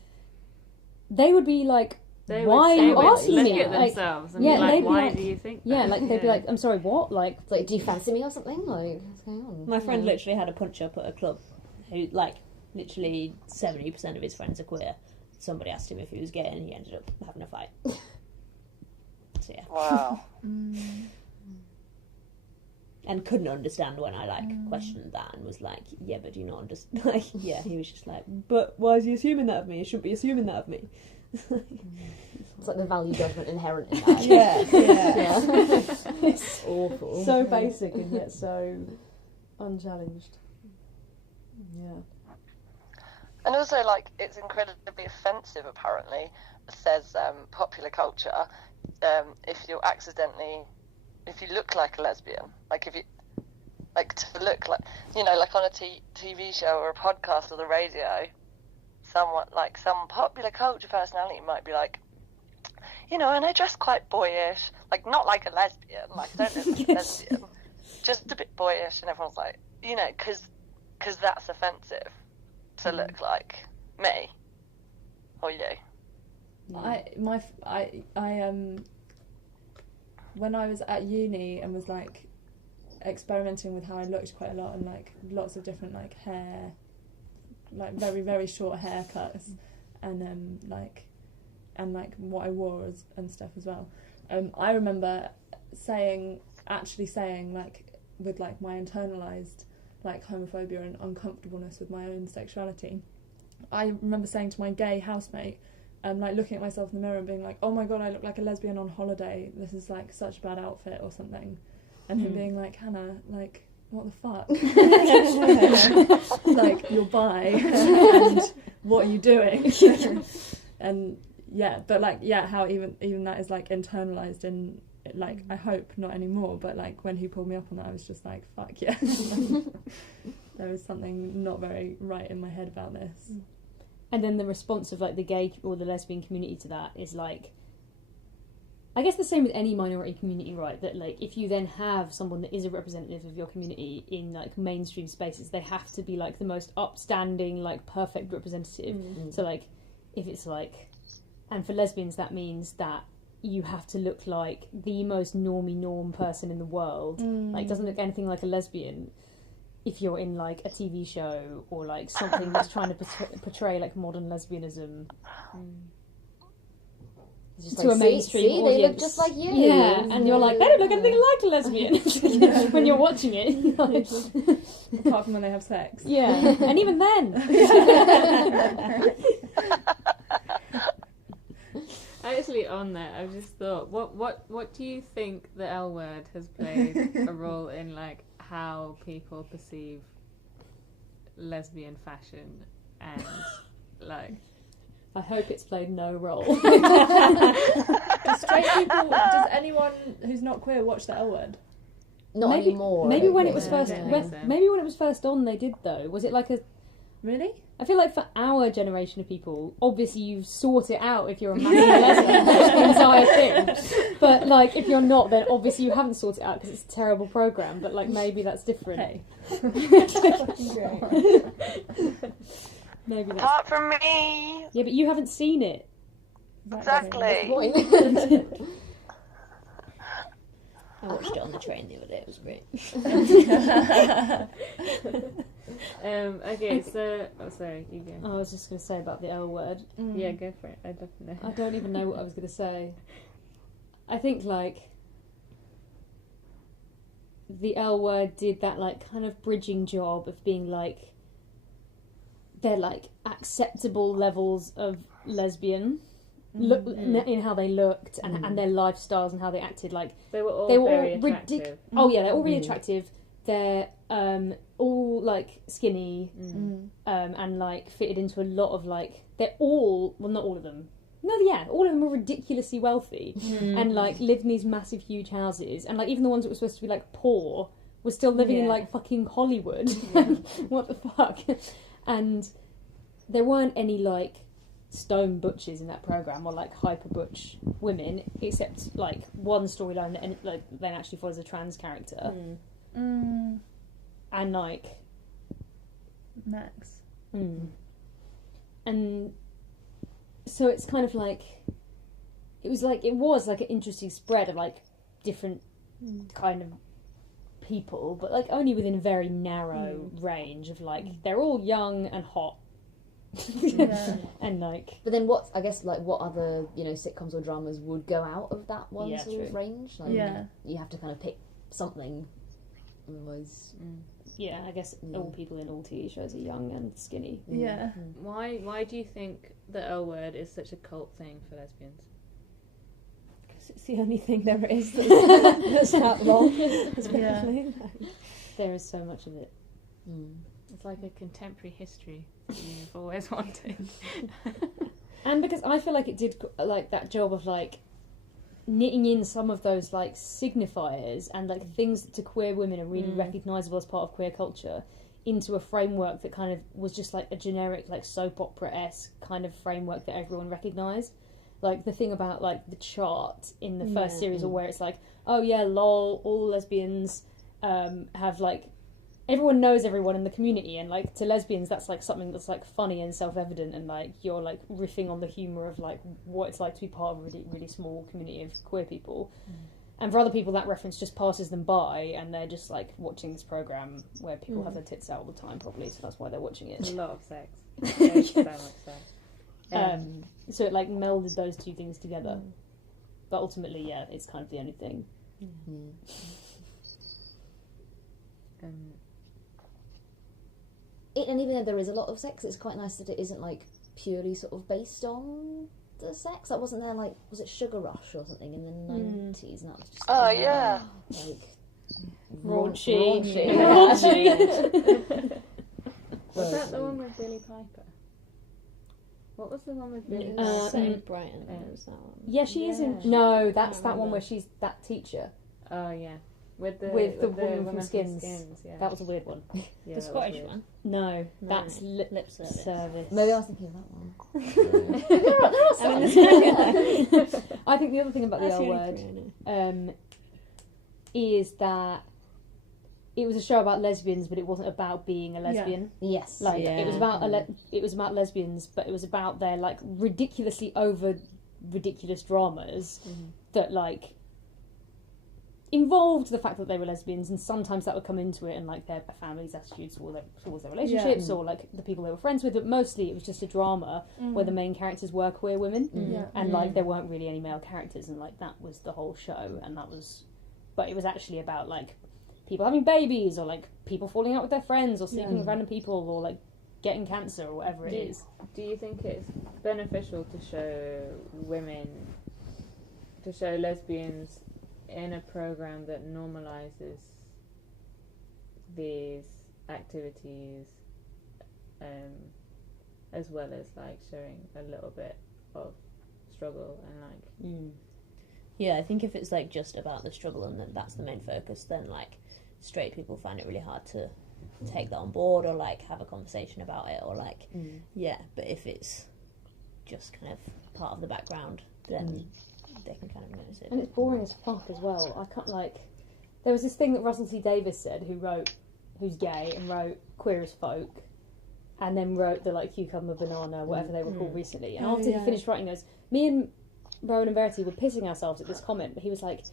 They would be like, why are you asking me? Look at themselves and be like, why do you think that? Yeah, like, they'd be like, I'm sorry, what? Like, do you fancy me or something? Like, what's going on? My friend literally had a punch-up at a club who, like, literally 70% of his friends are queer. Somebody asked him if he was gay and he ended up having a fight. So, yeah. Wow. And couldn't understand when I, like, questioned that and was like, yeah, but do you not understand? Like, yeah, he was just like, but why is he assuming that of me? He shouldn't be assuming that of me. It's like the value judgment inherent in that. yeah. It's awful. So basic and yet so unchallenged. Yeah. And also, like, it's incredibly offensive, apparently, says popular culture, if you look like a lesbian. Like, like to look like, you know, like on a TV show or a podcast or the radio, someone like some popular culture personality might be like, you know, and I dress quite boyish, like not like a lesbian, like I don't know if I'm a lesbian, just a bit boyish, and everyone's like, you know, because that's offensive to look like me or you. When I was at uni and was like experimenting with how I looked quite a lot, and like lots of different like hair, like very very short haircuts, and like what I wore and stuff as well. I remember actually saying like with like my internalized like homophobia and uncomfortableness with my own sexuality, I remember saying to my gay housemate, like looking at myself in the mirror and being like, oh my god, I look like a lesbian on holiday, this is like such a bad outfit or something, and him being like, Hannah, like what the fuck? Like, you're bi and what are you doing? And yeah, but like, yeah, how even that is like internalized in, like, I hope not anymore, but like when he pulled me up on that, I was just like, fuck yeah. There was something not very right in my head about this. And then the response of like the gay or the lesbian community to that is like, I guess the same with any minority community, right? That like if you then have someone that is a representative of your community in like mainstream spaces, they have to be like the most upstanding, like perfect representative. So like if it's like, and for lesbians that means that you have to look like the most norm person in the world. Like doesn't look anything like a lesbian. If you're in like a TV show or like something that's trying to portray like modern lesbianism Just to a mainstream see, audience, they look just like you. Yeah, and you're like, they don't look anything like a lesbian when you're watching it. Like, apart from when they have sex. Yeah, and even then. Actually, on that, I've just thought, what do you think the L word has played a role in like how people perceive lesbian fashion and like? I hope it's played no role. Do straight people? Does anyone who's not queer watch the L word? Not anymore. Maybe when it was so. first, I don't think so. maybe when it was first on, they did though. Was it like a? Really? I feel like for our generation of people, obviously you've sought it out if you're a massive lesbian, that's the entire thing. But like if you're not, then obviously you haven't sought it out because it's a terrible program. But like maybe that's different. Hey. Maybe that's. Apart from me. Yeah, but you haven't seen it. Exactly. I watched it on the train the other day. It was great. Okay, so sorry, you go. I was just going to say about the L word. Yeah, go for it. I'd love to know. I don't even know what I was going to say. I think like the L word did that like kind of bridging job of being like they're like acceptable levels of lesbian look in how they looked and their lifestyles and how they acted. Like They were all they're very attractive. Oh yeah, they're all really attractive. They're all like skinny and like fitted into a lot of like they're all, well not all of them, no yeah, all of them were ridiculously wealthy and like lived in these massive huge houses, and like even the ones that were supposed to be like poor were still living in like fucking Hollywood. What the fuck? And there weren't any like stone butches in that program or like hyper butch women, except like one storyline that like then actually follows a trans character. And like Max. And so it's kind of like it was like an interesting spread of like different kind of people, but like only within a very narrow range of like they're all young and hot. And like, but then what? I guess like what other sitcoms or dramas would go out of that one sort of range? Like, you have to kind of pick something. Otherwise, I guess all people in all TV shows are young and skinny. Yeah. Why do you think the L word is such a cult thing for lesbians? Because it's the only thing there is that's that long. Especially. There is so much of it. It's like a contemporary history that you've always wanted. And because I feel like it did like that job of like knitting in some of those like signifiers and like things that to queer women are really recognisable as part of queer culture into a framework that kind of was just like a generic like soap opera-esque kind of framework that everyone recognised. Like the thing about like the chart in the first series, or where it's like, oh yeah, lol, all lesbians have like, everyone knows everyone in the community, and like to lesbians that's like something that's like funny and self-evident, and like you're like riffing on the humour of like what it's like to be part of a really, really small community of queer people. And for other people that reference just passes them by, and they're just like watching this programme where people have their tits out all the time probably, so that's why they're watching it. A lot of sex. There's so much sex. So it like melded those two things together. But ultimately, yeah, it's kind of the only thing. And even though there is a lot of sex, it's quite nice that it isn't like purely sort of based on the sex. That wasn't there, like, was it Sugar Rush or something in the 90s? And that was just yeah. like Raunchy. Was that the one with Billy Piper? What was the one with Billy? St. Brighton. Was that one? Yeah, she is in. Yeah. No, that's that one remember. where she's that teacher Oh yeah, with the woman from Skins. Yeah. That was a weird one. Yeah, The that was Scottish weird. one. No, that's Lip lip service. service. Maybe I was thinking of that one. I think the other thing about the That's L the only word three I know. is that it was a show about lesbians, but it wasn't about being a lesbian. Yes. Like it was Yeah. about it was about lesbians, but it was about their like ridiculously over ridiculous dramas that like involved the fact that they were lesbians, and sometimes that would come into it, and like their family's attitudes towards their relationships, or like the people they were friends with. But mostly it was just a drama where the main characters were queer women, and like there weren't really any male characters, and like that was the whole show, and that was. But it was actually about like people having babies, or like people falling out with their friends, or sleeping with random people, or like getting cancer, or whatever it is. Do you think it's beneficial to show lesbians in a program that normalizes these activities, as well as like showing a little bit of struggle and like Yeah, I think if it's like just about the struggle and that's the main focus, then like straight people find it really hard to take that on board, or like have a conversation about it, or like but if it's just kind of part of the background, then they can kind of notice it. And it's boring as fuck as well. I can't like. There was this thing that Russell T Davies said, who's gay and wrote Queer as Folk, and then wrote the like Cucumber Banana, whatever they were called recently. And after he finished writing those, me and Rowan and Verity were pissing ourselves at this comment. But he was like,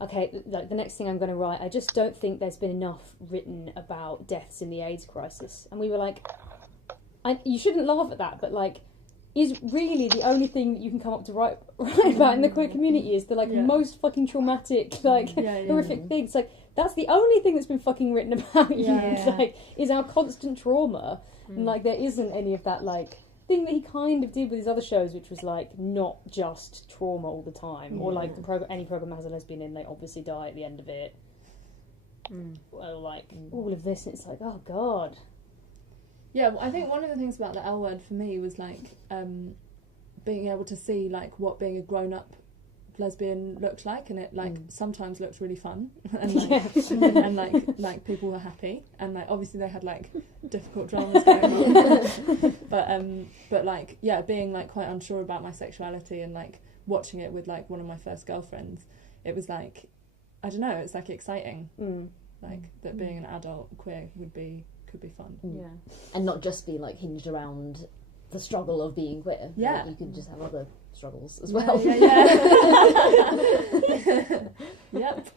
"Okay, like the next thing I'm going to write, I just don't think there's been enough written about deaths in the AIDS crisis." And we were like, "You shouldn't laugh at that, but like." Is really the only thing that you can come up to write about in the queer community is the like most fucking traumatic, like horrific things. Like that's the only thing that's been fucking written about you. Like is our constant trauma, and like there isn't any of that like thing that he kind of did with his other shows, which was like not just trauma all the time, or like any program that has a lesbian in, they obviously die at the end of it. Well, like all of this, it's like oh god. Yeah, well, I think one of the things about the L word for me was like being able to see like what being a grown-up lesbian looked like, and it like sometimes looked really fun, and like and like people were happy, and like obviously they had like difficult dramas going on, but like being like quite unsure about my sexuality, and like watching it with like one of my first girlfriends, it was like I don't know, it's like exciting, like that being an adult queer could be fun. And not just be like hinged around the struggle of being queer. Yeah. Like, you could just have other struggles as well. Yep.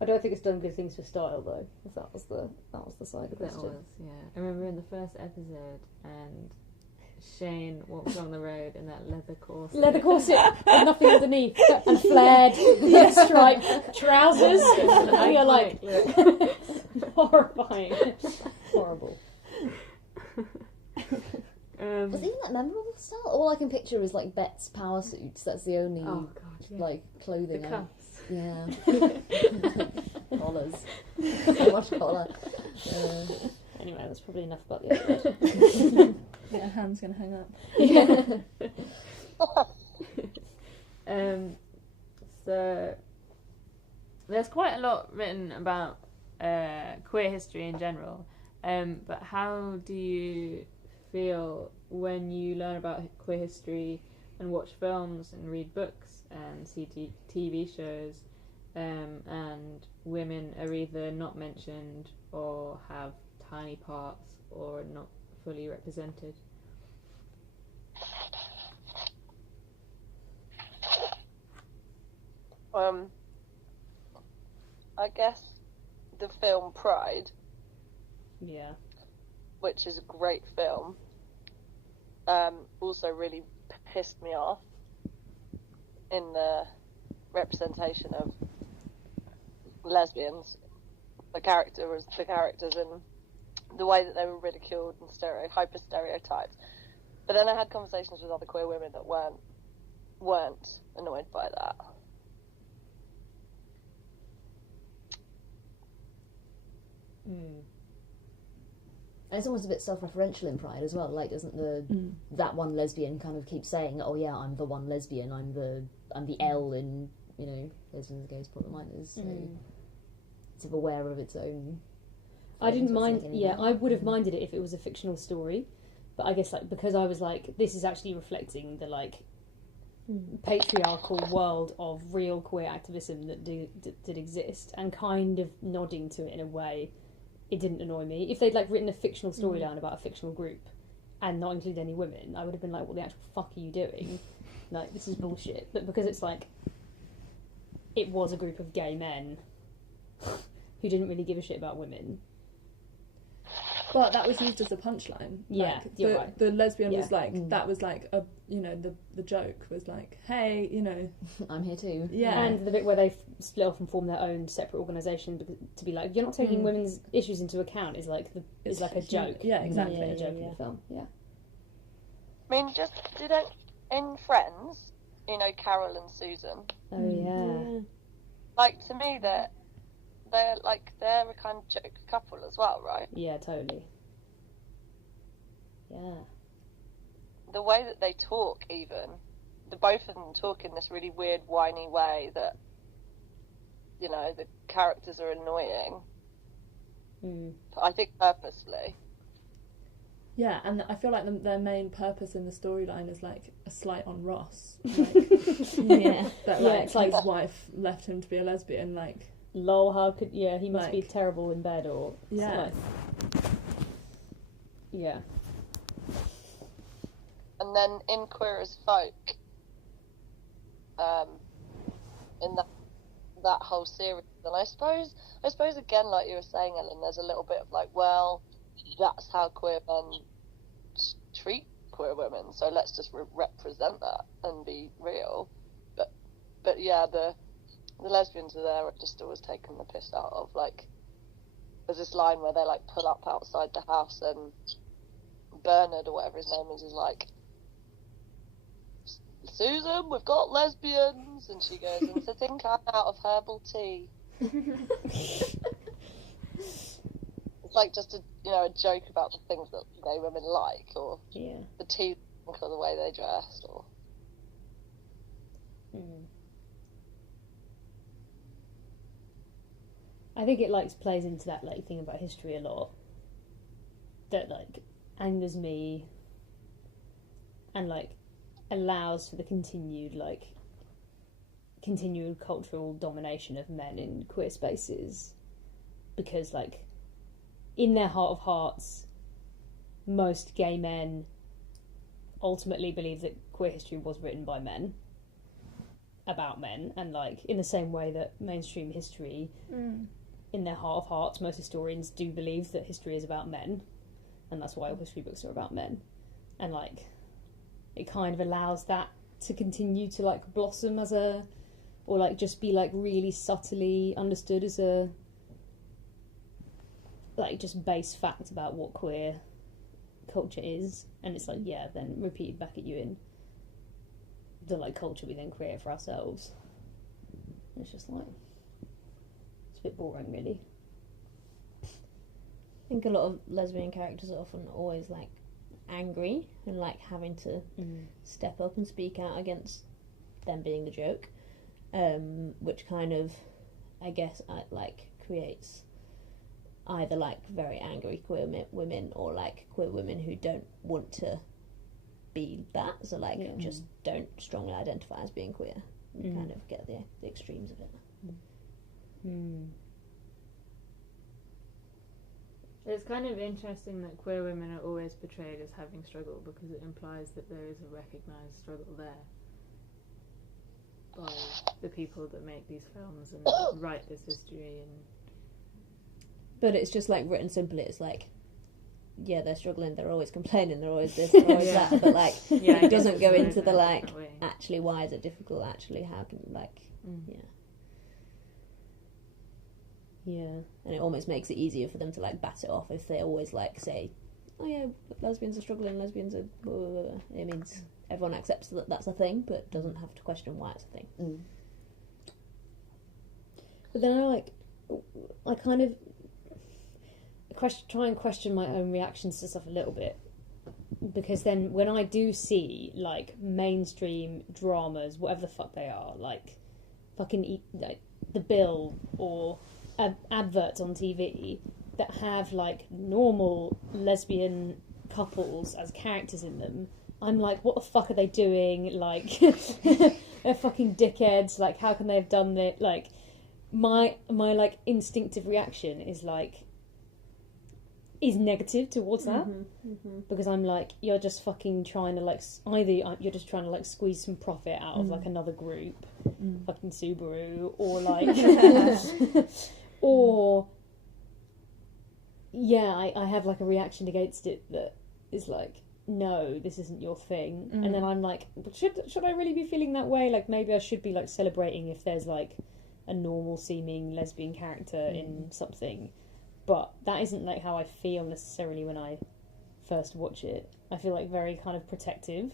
I don't think it's done good things for style though. If that was the side of the that question. was I remember in the first episode, and Shane walks along the road in that leather corset. Leather corset with nothing underneath and flared striped trousers. And you're like horrifying, horrible. Was even that memorable style? All I can picture is like Bet's power suits. That's the only like clothing. The cuffs. Yeah. Collars. So much collar. Anyway, that's probably enough about the other word. Yeah, Ham's gonna hang up. So there's quite a lot written about queer history in general, but how do you feel when you learn about queer history and watch films and read books and see TV shows, and women are either not mentioned or have tiny parts or not fully represented? I guess the film Pride, Yeah. which is a great film, also really pissed me off in the representation of lesbians, the characters and the way that they were ridiculed and hyper stereotyped. But then I had conversations with other queer women that weren't annoyed by that. And it's almost a bit self-referential in Pride as well. Like, doesn't that one lesbian kind of keep saying, "Oh yeah, I'm the one lesbian. I'm the L in lesbians, gays, problem minors." So it's sort of aware of its own. I didn't mind. Yeah, I would have minded it if it was a fictional story, but I guess because I was like, this is actually reflecting the patriarchal world of real queer activism that did exist, and kind of nodding to it in a way. It didn't annoy me. If they'd written a fictional storyline about a fictional group and not included any women, I would have been like, what the actual fuck are you doing? This is bullshit. But because it's it was a group of gay men who didn't really give a shit about women. But that was used as a punchline. Yeah, you're right. The lesbian was Yeah. that was the joke was hey, I'm here too. Yeah. And the bit where they split off and form their own separate organisation to be you're not taking women's issues into account is a joke. Yeah, exactly. A joke in the film. Yeah. I mean, just in Friends, Carol and Susan. Oh yeah. To me, they're a kind of joke couple as well, right? Yeah, totally. Yeah. The way that they talk, even the both of them talk in this really weird, whiny way that the characters are annoying. I think purposely. Yeah, and I feel like their main purpose in the storyline is a slight on Ross. Yeah. That it's his wife left him to be a lesbian. Lol, how could he must be terrible in bed or yeah. Yeah. And then in Queer as Folk, in that whole series, and I suppose again, like you were saying, Ellen, there's a little bit of well, that's how queer men treat queer women, so let's just represent that and be real. But yeah, the lesbians are there just always taking the piss out of there's this line where they pull up outside the house and Bernard or whatever his name is Susan, we've got lesbians, and she goes, and to think I'm out of herbal tea. It's just a joke about the things that gay women like, or the tea or the way they dress, or. I think it plays into that thing about history a lot that angers me and allows for the continued cultural domination of men in queer spaces, because in their heart of hearts most gay men ultimately believe that queer history was written by men about men, and in the same way that mainstream history in their heart of hearts most historians do believe that history is about men, and that's why all history books are about men, and it kind of allows that to continue to blossom as or just be really subtly understood as a just base fact about what queer culture is, and it's then repeated back at you in the culture we then create for ourselves. It's just it's a bit boring, really. I think a lot of lesbian characters are often always angry and having to step up and speak out against them being the joke, which kind of, I guess, like creates either like very angry queer women or like queer women who don't want to be that, so like just don't strongly identify as being queer. You kind of get the extremes of it. It's kind of interesting that queer women are always portrayed as having struggle, because it implies that there is a recognised struggle there by the people that make these films and write this history. And but it's just like written simply, it's like, yeah, they're struggling, they're always complaining, they're always this, they're always that, but like it doesn't go into the like actually why is it difficult, actually how can yeah, and it almost makes it easier for them to like bat it off if they always like say, oh yeah, lesbians are struggling, lesbians are blah, blah, blah. It means everyone accepts that that's a thing, but doesn't have to question why it's a thing. But then I kind of try and question my own reactions to stuff a little bit, because then when I do see like mainstream dramas, whatever the fuck they are, like fucking like The Bill or adverts on TV that have like normal lesbian couples as characters in them, I'm like, what the fuck are they doing? Like, they're fucking dickheads. Like, how can they have done that? Like, my like instinctive reaction is negative towards that, because I'm like, you're just fucking trying to like either you're just trying to like squeeze some profit out of like another group, fucking Subaru, or like or I have like a reaction against it that is like, no, this isn't your thing. And then I'm like, should I really be feeling that way? Like, maybe I should be like celebrating if there's like a normal seeming lesbian character in something, but that isn't like how I feel necessarily when I first watch it. I feel like very kind of protective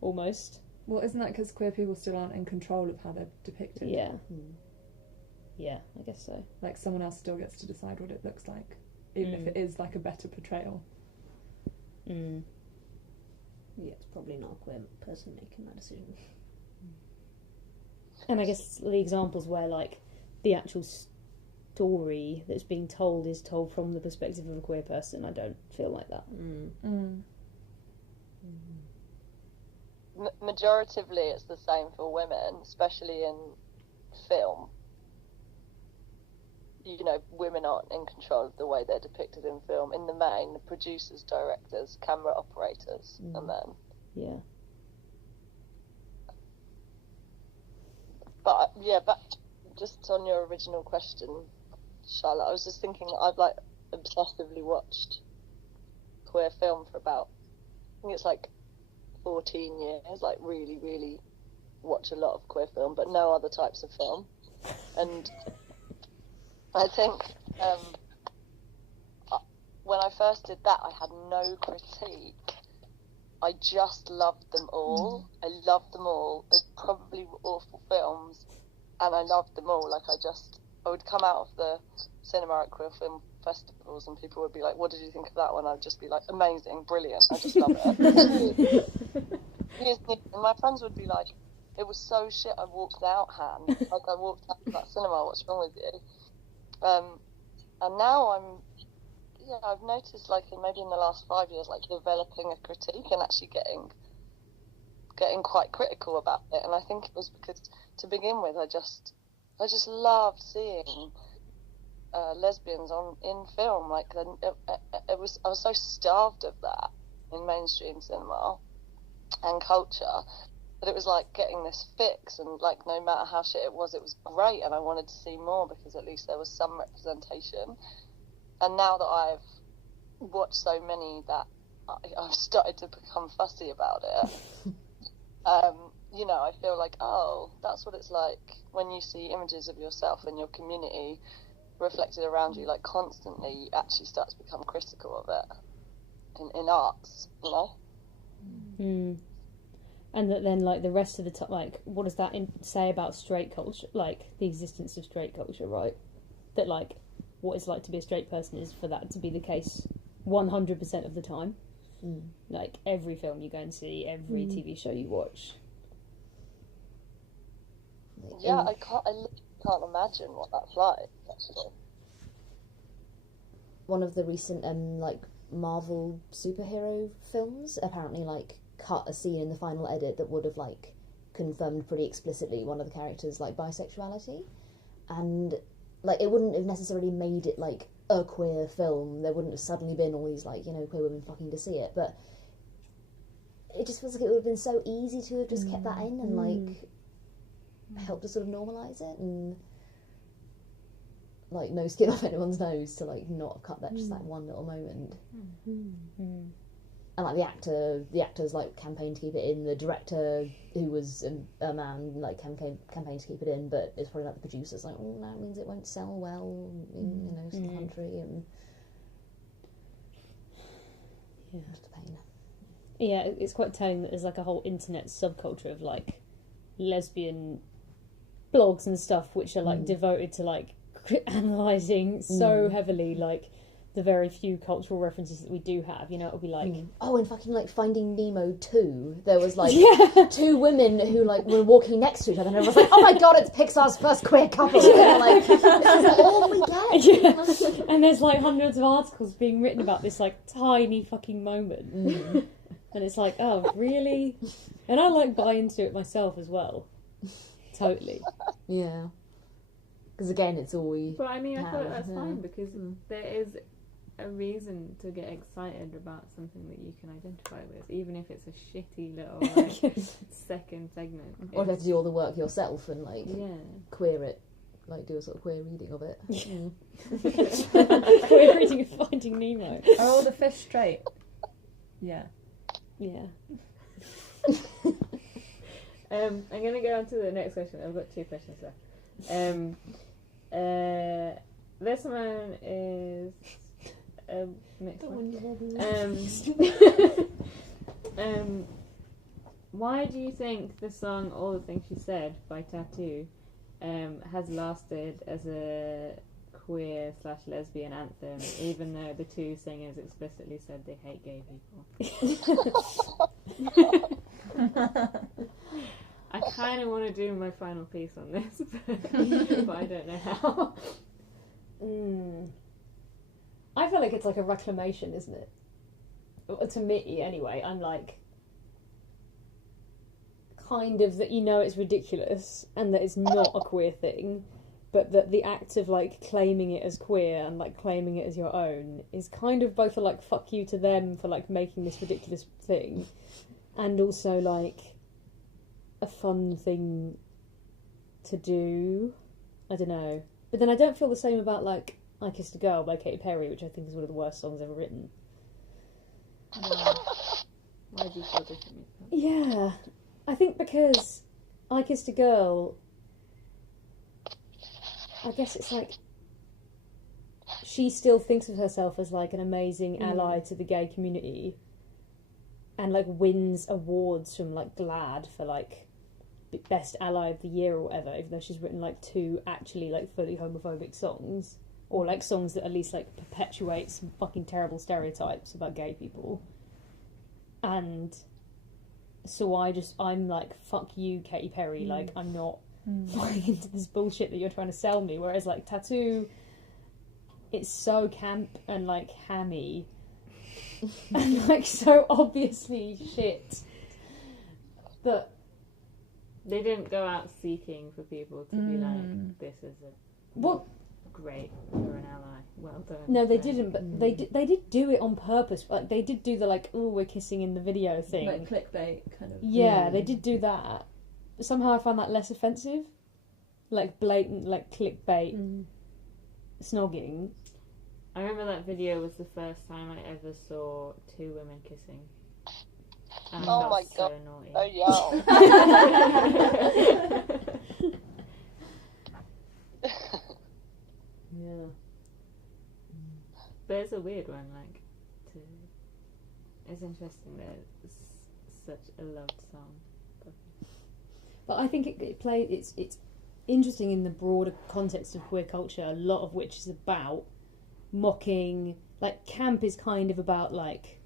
almost. Well, isn't that because queer people still aren't in control of how they're depicted? Yeah, I guess so. Like, someone else still gets to decide what it looks like, even if it is like a better portrayal. Yeah, it's probably not a queer person making that decision. And I guess the examples where like the actual story that's being told is told from the perspective of a queer person, I don't feel like that. Majoritively, it's the same for women, especially in film. You know, women aren't in control of the way they're depicted in film. In the main, the producers, directors, camera operators are men. Yeah. But back just on your original question, Charlotte, I was just thinking that I've like obsessively watched queer film for about, I think it's like 14 years, like really, really watch a lot of queer film, but no other types of film. And I think when I first did that, I had no critique. I just loved them all. I loved them all. They're probably awful films, and I loved them all. Like, I would come out of the cinema at queer film festivals, and people would be like, "What did you think of that one?" I'd just be like, "Amazing, brilliant. I just love it." And my friends would be like, "It was so shit. I walked out, Han. Like, I walked out of that cinema. What's wrong with you?" And now I've noticed, like, maybe in the last 5 years, like, developing a critique and actually getting quite critical about it. And I think it was because, to begin with, I just loved seeing lesbians in film. Like, I was so starved of that in mainstream cinema and culture that it was like getting this fix, and like no matter how shit it was great, and I wanted to see more because at least there was some representation. And now that I've watched so many that I've started to become fussy about it, I feel like, oh, that's what it's like when you see images of yourself and your community reflected around you, like constantly, you actually start to become critical of it in arts, you know? And that then, like, the rest of the time, like, what does that say about straight culture, like, the existence of straight culture, right? That, like, what it's like to be a straight person is for that to be the case 100% of the time. Like, every film you go and see, every TV show you watch. Yeah, I literally can't imagine what that's like, actually. One of the recent like Marvel superhero films apparently like cut a scene in the final edit that would have like confirmed pretty explicitly one of the characters' like bisexuality, and like it wouldn't have necessarily made it like a queer film. There wouldn't have suddenly been all these like, you know, queer women fucking to see it, but it just feels like it would have been so easy to have just kept that in and like helped to sort of normalise it, and like no skin off anyone's nose to like not have cut that just that one little moment. And like the actors like campaigned to keep it in. The director, who was a man, like campaigned to keep it in, but it's probably like the producers like, oh, that means it won't sell well in you know some country, and just a pain. Yeah, it's quite telling that there's like a whole internet subculture of like lesbian blogs and stuff which are like devoted to like analysing so heavily like the very few cultural references that we do have. You know, it'll be like oh, in fucking like Finding Nemo 2, there was like two women who like were walking next to each other, and everyone was like, oh my god, it's Pixar's first queer couple. And like, this is all we get. And there's like hundreds of articles being written about this like tiny fucking moment. And it's like, oh really? And I like buy into it myself as well. Totally. Yeah. Because again, it's all we. But I mean, I feel like that's yeah. fine because there is a reason to get excited about something that you can identify with, even if it's a shitty little like second segment. Or if you have to do all the work yourself and like Yeah. queer it, like do a sort of queer reading of it. Queer reading of Finding Nemo. Are all the fish straight? Yeah. Yeah. I'm gonna go on to the next question. I've got 2 questions left. This one is a mixed one. Why do you think the song "All the Things She Said" by Tattoo has lasted as a queer / lesbian anthem, even though the 2 singers explicitly said they hate gay people? I kind of want to do my final piece on this, but I don't know how. I feel like it's like a reclamation, isn't it? To me, anyway. I'm like, kind of that, you know, it's ridiculous and that it's not a queer thing, but that the act of like claiming it as queer and like claiming it as your own is kind of both a like fuck you to them for like making this ridiculous thing, and also like a fun thing to do. I don't know. But then I don't feel the same about like I Kissed a Girl by Katy Perry, which I think is one of the worst songs ever written. Why do you feel differently? Yeah. I think because I Kissed a Girl, I guess it's like she still thinks of herself as like an amazing ally to the gay community, and like wins awards from like GLAAD for like best ally of the year or whatever, even though she's written like 2 actually like fully homophobic songs, or like songs that at least like perpetuate some fucking terrible stereotypes about gay people. And so I'm like, fuck you, Katy Perry, like I'm not buying into this bullshit that you're trying to sell me. Whereas like Tattoo, it's so camp and like hammy and like so obviously shit that They didn't go out seeking for people to be like, this is great, you're an ally, well done. No, they didn't, but they did do it on purpose. Like they did do the like, oh, we're kissing in the video thing. Like clickbait kind of. Yeah, they did do that. Somehow I found that less offensive. Like blatant, like clickbait snogging. I remember that video was the first time I ever saw 2 women kissing. And I Oh felt my so god. naughty. Oh yeah. Yeah. But it's a weird one, like, it's interesting that it's such a loved song. But I think it's interesting in the broader context of queer culture, a lot of which is about mocking, like camp is kind of about like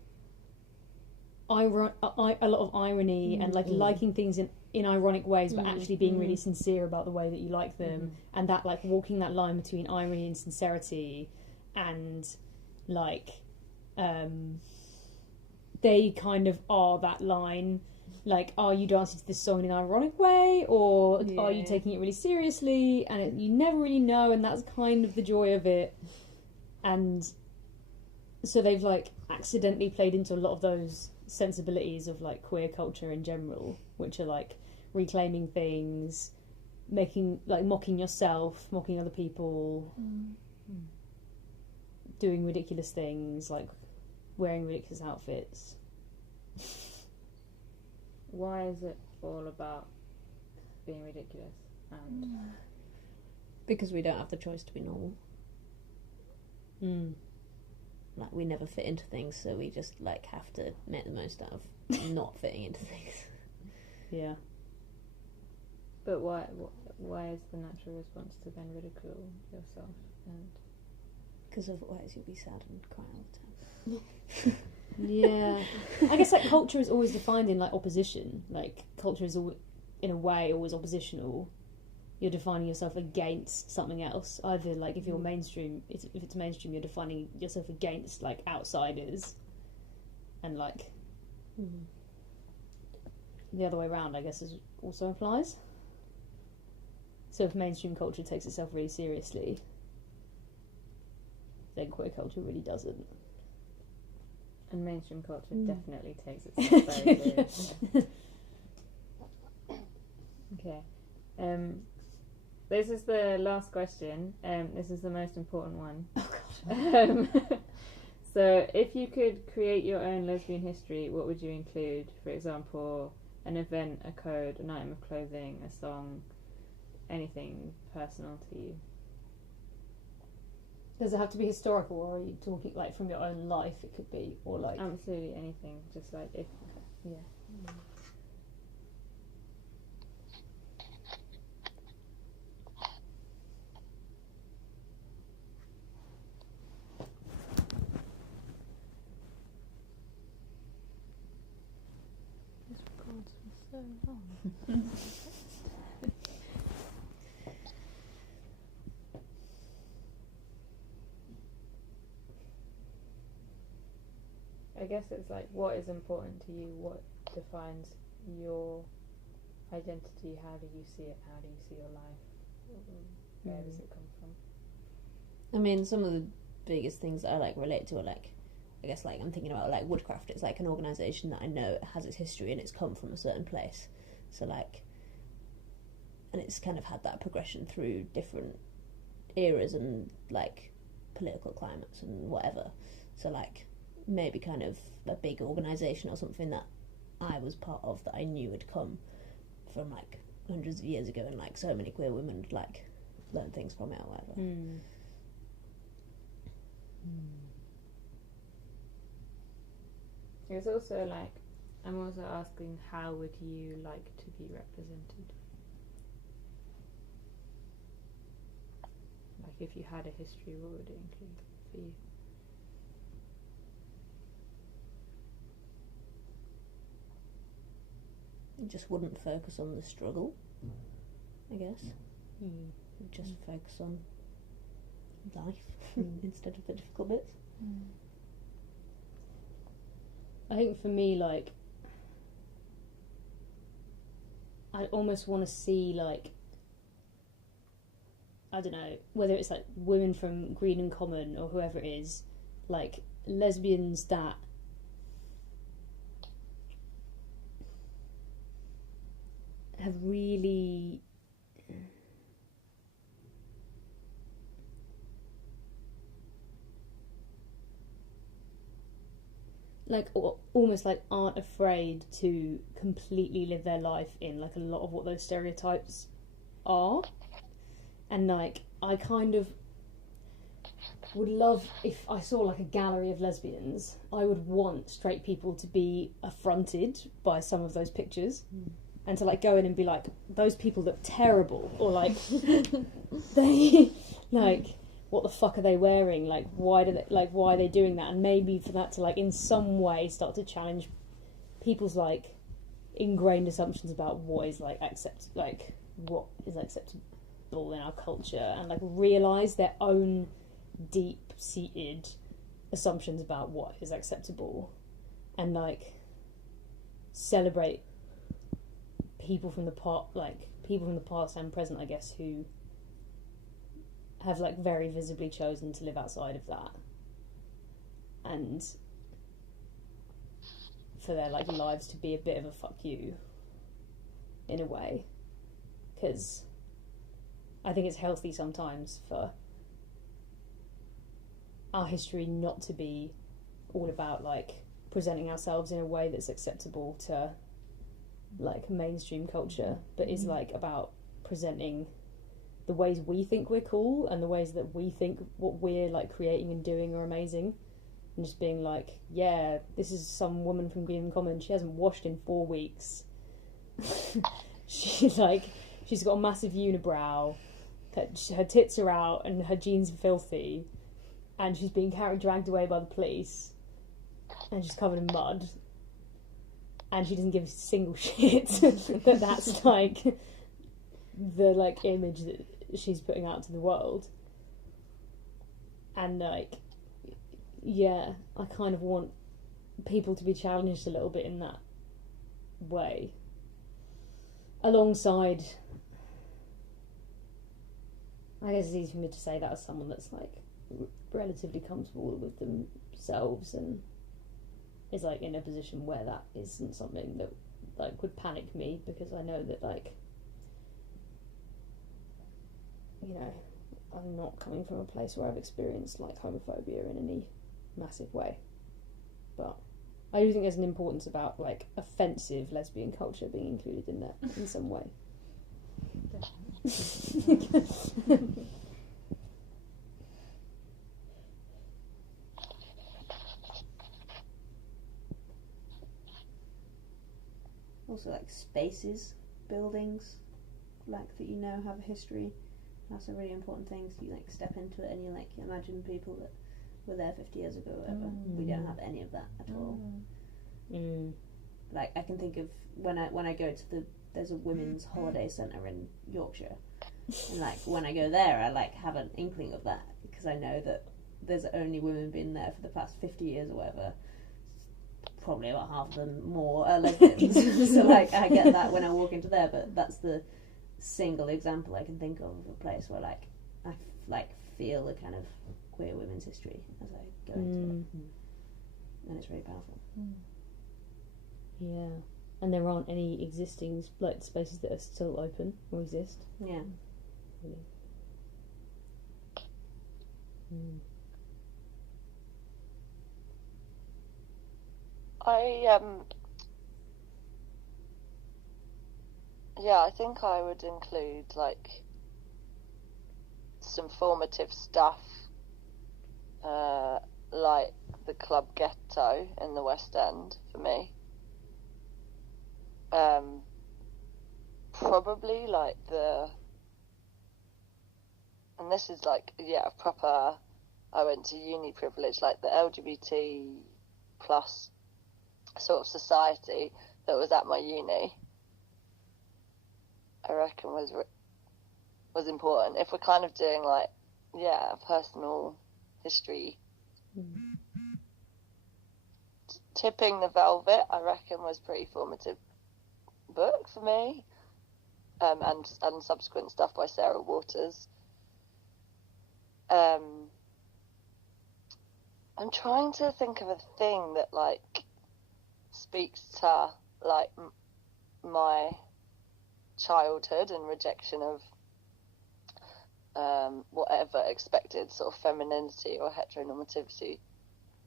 a lot of irony and like liking things in ironic ways, but actually being really sincere about the way that you like them, and that like walking that line between irony and sincerity, and like they kind of are that line. Like, are you dancing to this song in an ironic way, or are you taking it really seriously? And you never really know, and that's kind of the joy of it. And so they've like accidentally played into a lot of those sensibilities of like queer culture in general, which are like reclaiming things, making like mocking yourself, mocking other people, doing ridiculous things, like wearing ridiculous outfits. Why is it all about being ridiculous? And Because we don't have the choice to be normal. Like, we never fit into things, so we just like have to make the most out of not fitting into things. Yeah. but why is the natural response to then ridicule yourself? And Because otherwise you'll be sad and cry all the time. Yeah. I guess like culture is always defined in like opposition. Like culture is in a way always oppositional. You're defining yourself against something else. Either like if you're mainstream, if it's mainstream, you're defining yourself against like outsiders, and like the other way around, I guess, is also applies. So if mainstream culture takes itself really seriously, then queer culture really doesn't. And mainstream culture definitely takes itself very seriously. Okay. This is the last question. This is the most important one. Oh god. So, if you could create your own lesbian history, what would you include? For example, an event, a code, an item of clothing, a song, anything personal to you. Does it have to be historical, or are you talking like from your own life? It could be, or like Absolutely anything. Just like if, yeah. This records for so long. I guess it's like, what is important to you? What defines your identity? How do you see it? How do you see your life? Where does it come from? I mean, some of the biggest things that I like relate to are like, I guess like I'm thinking about like Woodcraft. It's like an organisation that I know has its history and it's come from a certain place. So like, and it's kind of had that progression through different eras and like political climates and whatever. So like, maybe kind of a big organisation or something that I was part of that I knew had come from like hundreds of years ago, and like so many queer women like learn things from it or whatever. It's also like, I'm also asking, how would you like to be represented? Like, if you had a history, what would it include for you? It just wouldn't focus on the struggle, I guess. It'd just focus on life instead of the difficult bits. I think for me, like, I almost want to see, like, I don't know, whether it's like women from Green and Common or whoever it is, like lesbians that have really like almost like aren't afraid to completely live their life in like a lot of what those stereotypes are. And like I kind of would love, if I saw like a gallery of lesbians, I would want straight people to be affronted by some of those pictures and to like go in and be like, those people look terrible, or like they like, what the fuck are they wearing? Like, why are they doing that? And maybe for that to like in some way start to challenge people's like ingrained assumptions about what is like what is acceptable in our culture, and like realise their own deep-seated assumptions about what is acceptable, and like celebrate people from the past and present, I guess, who have like very visibly chosen to live outside of that, and for their like lives to be a bit of a fuck you in a way, because I think it's healthy sometimes for our history not to be all about like presenting ourselves in a way that's acceptable to like mainstream culture, but is like about presenting the ways we think we're cool and the ways that we think what we're like creating and doing are amazing, and just being like, yeah, this is some woman from Greenham Common, she hasn't washed in 4 weeks. she's got a massive unibrow, her tits are out and her jeans are filthy, and she's being dragged away by the police, and she's covered in mud, and she doesn't give a single shit that's like the like image that she's putting out to the world. And like, yeah, I kind of want people to be challenged a little bit in that way, alongside, I guess it's easy for me to say that as someone that's like relatively comfortable with themselves and is like in a position where that isn't something that like would panic me, because I know that like, you know, I'm not coming from a place where I've experienced like homophobia in any massive way. But I do think there's an importance about like offensive lesbian culture being included in there in some way. Also, like spaces, buildings, like that you know have a history. That's a really important thing. So you like step into it and you like imagine people that were there 50 years ago or whatever. We don't have any of that at all. Like I can think of when I go to there's a women's holiday centre in Yorkshire, and like when I go there, I like have an inkling of that, because I know that there's only women been there for the past 50 years or whatever. Probably about half of them more are lesbians. So like I get that when I walk into there, but that's the single example I can think of a place where like I feel a kind of queer women's history as I go into it, and it's really powerful. Yeah, and there aren't any existing like spaces that are still open or exist. Yeah. Really. I think I would include like some formative stuff, like the Club Ghetto in the West End for me. Probably like and this is like, proper, I went to uni privilege, like the LGBT plus sort of society that was at my uni, I reckon was important. If we're kind of doing like, personal history. Tipping the Velvet, I reckon, was pretty formative book for me, and subsequent stuff by Sarah Waters. I'm trying to think of a thing that like speaks to like my childhood and rejection of whatever expected sort of femininity or heteronormativity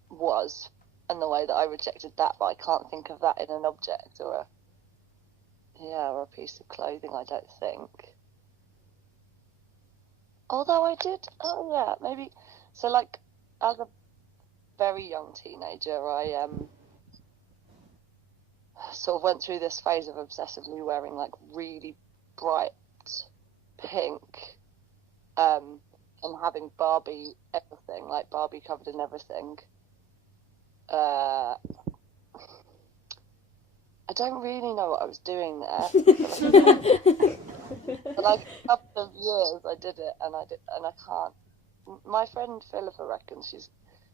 was, and the way that I rejected that, but I can't think of that in an object or a piece of clothing, I don't think. Although I did, maybe. So like, as a very young teenager, I sort of went through this phase of obsessively wearing like really bright pink, and having Barbie everything, like Barbie covered in everything. I don't really know what I was doing there. For like a couple of years I did it, and I can't. My friend Philippa reckons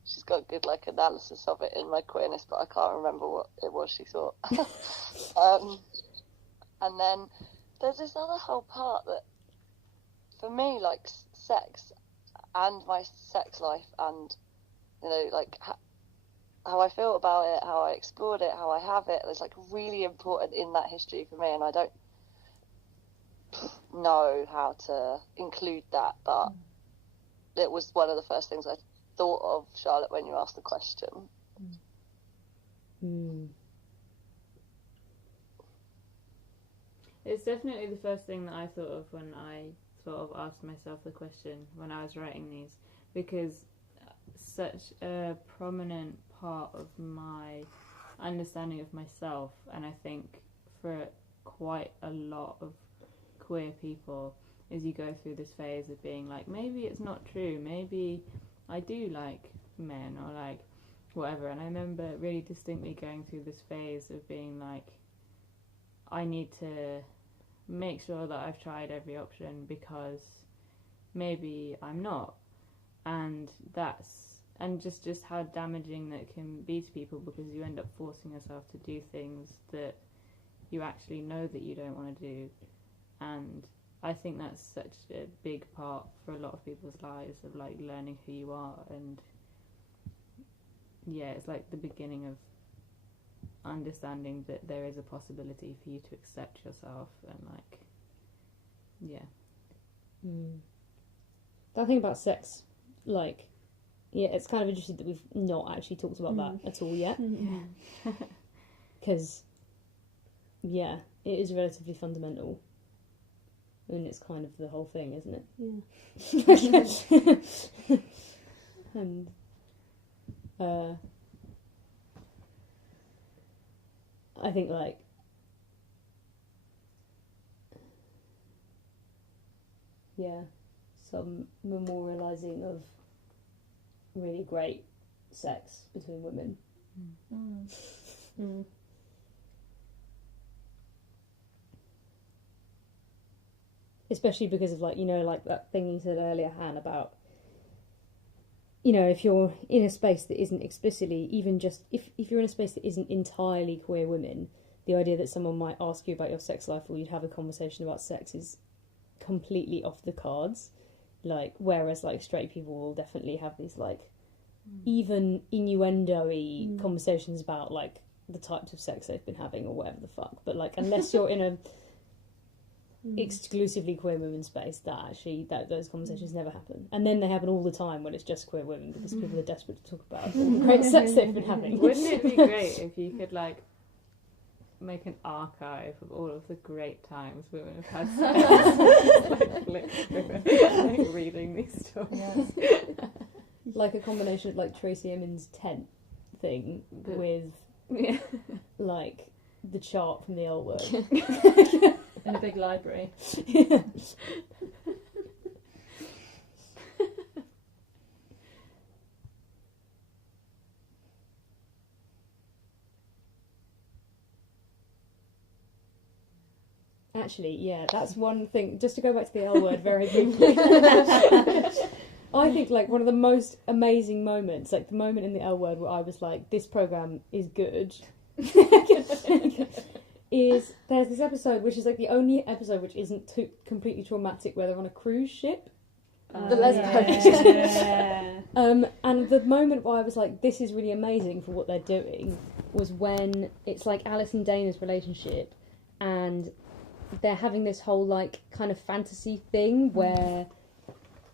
she's got good like analysis of it in my queerness, but I can't remember what it was she thought. And then there's this other whole part that, for me, like sex and my sex life, and like how I feel about it, how I explored it, how I have it, is like really important in that history for me, and I don't know how to include that, but it was one of the first things I thought of, Charlotte, when you asked the question. It's definitely the first thing that I thought of when I sort of asked myself the question when I was writing these, because such a prominent part of my understanding of myself, and I think for quite a lot of queer people, is you go through this phase of being like, maybe it's not true, maybe I do like men, or like whatever. And I remember really distinctly going through this phase of being like, I need to make sure that I've tried every option, because maybe I'm not. And just how damaging that can be to people, because you end up forcing yourself to do things that you actually know that you don't want to do. And I think that's such a big part for a lot of people's lives, of like learning who you are. And yeah, it's like the beginning of understanding that there is a possibility for you to accept yourself, and like, That thing about sex, like, yeah, it's kind of interesting that we've not actually talked about that at all yet, because it is relatively fundamental. I mean, it's kind of the whole thing, isn't it? Yeah. And I think, like, some memorialising of really great sex between women. Especially because of, like, like that thing you said earlier, Han, about, if you're in a space that isn't explicitly, even just, if you're in a space that isn't entirely queer women, the idea that someone might ask you about your sex life, or you'd have a conversation about sex, is completely off the cards. Like, whereas, like, straight people will definitely have these, like, even innuendo-y conversations about, like, the types of sex they've been having or whatever the fuck. But, like, unless you're in a exclusively queer women space, those conversations never happen. And then they happen all the time when it's just queer women, because people are desperate to talk about all the great sex they've been having. Wouldn't it be great if you could, like, make an archive of all of the great times women have had sex? Like, flick through it, like, reading these stories. Like a combination of, like, Tracy Emin's tent thing with like the chart from the L Word in a big library. Actually, yeah, that's one thing. Just to go back to the L Word very briefly. I think, like, one of the most amazing moments, like the moment in the L Word where I was like, this programme is good, is there's this episode which is like the only episode which isn't completely traumatic, where they're on a cruise ship. The lesbian. And the moment where I was like, this is really amazing for what they're doing, was when it's like Alice and Dana's relationship, and they're having this whole, like, kind of fantasy thing where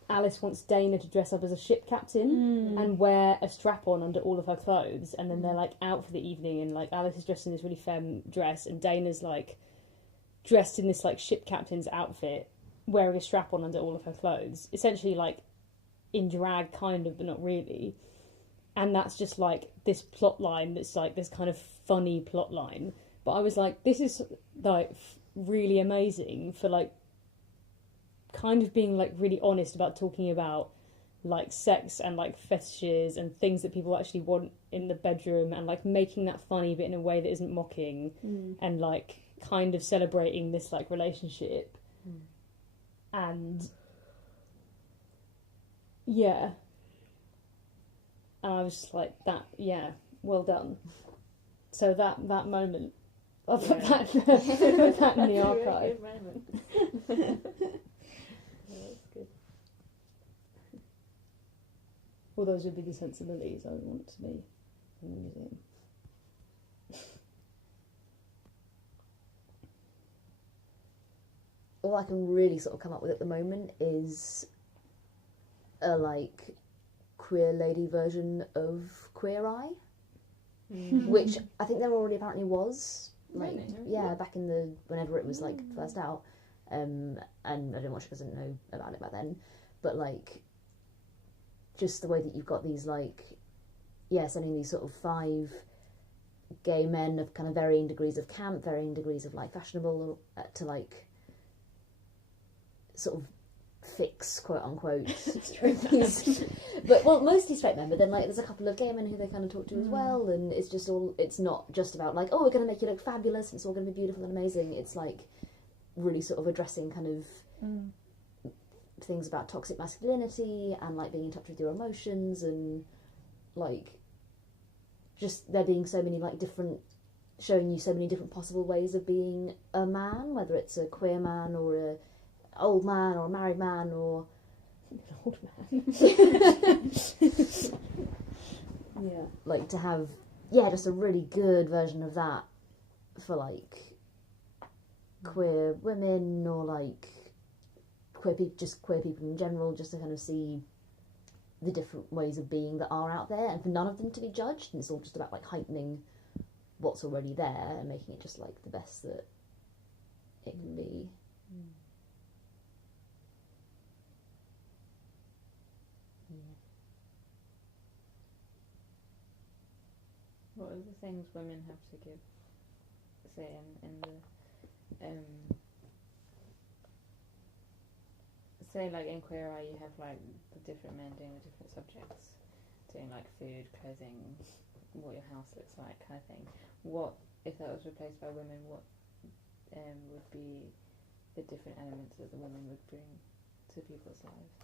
Alice wants Dana to dress up as a ship captain and wear a strap-on under all of her clothes, and then they're, like, out for the evening, and, like, Alice is dressed in this really femme dress, and Dana's, like, dressed in this, like, ship captain's outfit, wearing a strap-on under all of her clothes, essentially, like, in drag, kind of, but not really. And that's just, like, this plot line that's, like, this kind of funny plot line. But I was like, this is, like, really amazing for, like, kind of being, like, really honest about talking about like sex and like fetishes and things that people actually want in the bedroom, and like making that funny but in a way that isn't mocking, and like kind of celebrating this like relationship. And yeah, and I was just like, that, yeah, well done. So that moment, I'll put that in the archive. That's good. Well, those would be the sensibilities I would want to be in the museum. All I can really sort of come up with at the moment is a like queer lady version of Queer Eye, which I think there already apparently was. Like, Really? yeah, back in the whenever it was like first out, and I didn't watch it because I didn't know about it back then. But like, just the way that you've got these like, sending these sort of 5 gay men of kind of varying degrees of camp, varying degrees of like fashionable, to like sort of fix, quote unquote, but well, mostly straight men, but then like there's a couple of gay men who they kind of talk to as well, and it's just all, it's not just about like, oh, we're going to make you look fabulous, it's all going to be beautiful and amazing. It's like really sort of addressing kind of things about toxic masculinity and like being in touch with your emotions, and like just there being so many like different, showing you so many different possible ways of being a man, whether it's a queer man or a old man or a married man or An old man. Yeah. like to have just a really good version of that for like queer women or like queer people in general, just to kind of see the different ways of being that are out there, and for none of them to be judged, and it's all just about like heightening what's already there and making it just like the best that it can be. What are the things women have to give, say, in the, say, like, in Queer Eye, you have, like, the different men doing the different subjects, doing, like, food, clothing, what your house looks like, kind of thing. What, if that was replaced by women, what would be the different elements that the women would bring to people's lives?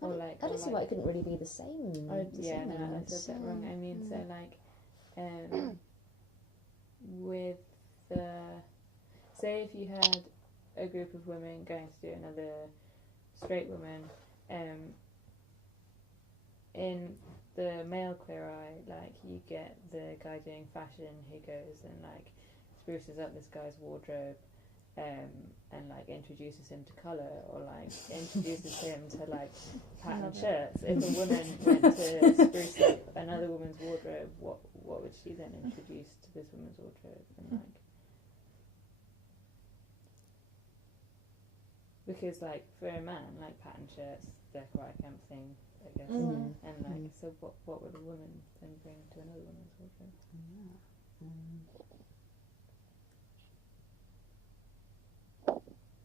Or like, I don't see why it couldn't really be the same. I elements. said that wrong. I mean, so like, with the, say if you had a group of women going to do another straight woman, in the male Queer Eye, like you get the guy doing fashion who goes and like spruces up this guy's wardrobe, and like introduces him to colour, or like introduces him to like patterned shirts. If a woman went to spruce up another woman's wardrobe, what would she then introduce to this woman's wardrobe? And like, because like for a man, like patterned shirts, they're quite a camp thing, I guess. And like, so what would a woman then bring to another woman's wardrobe?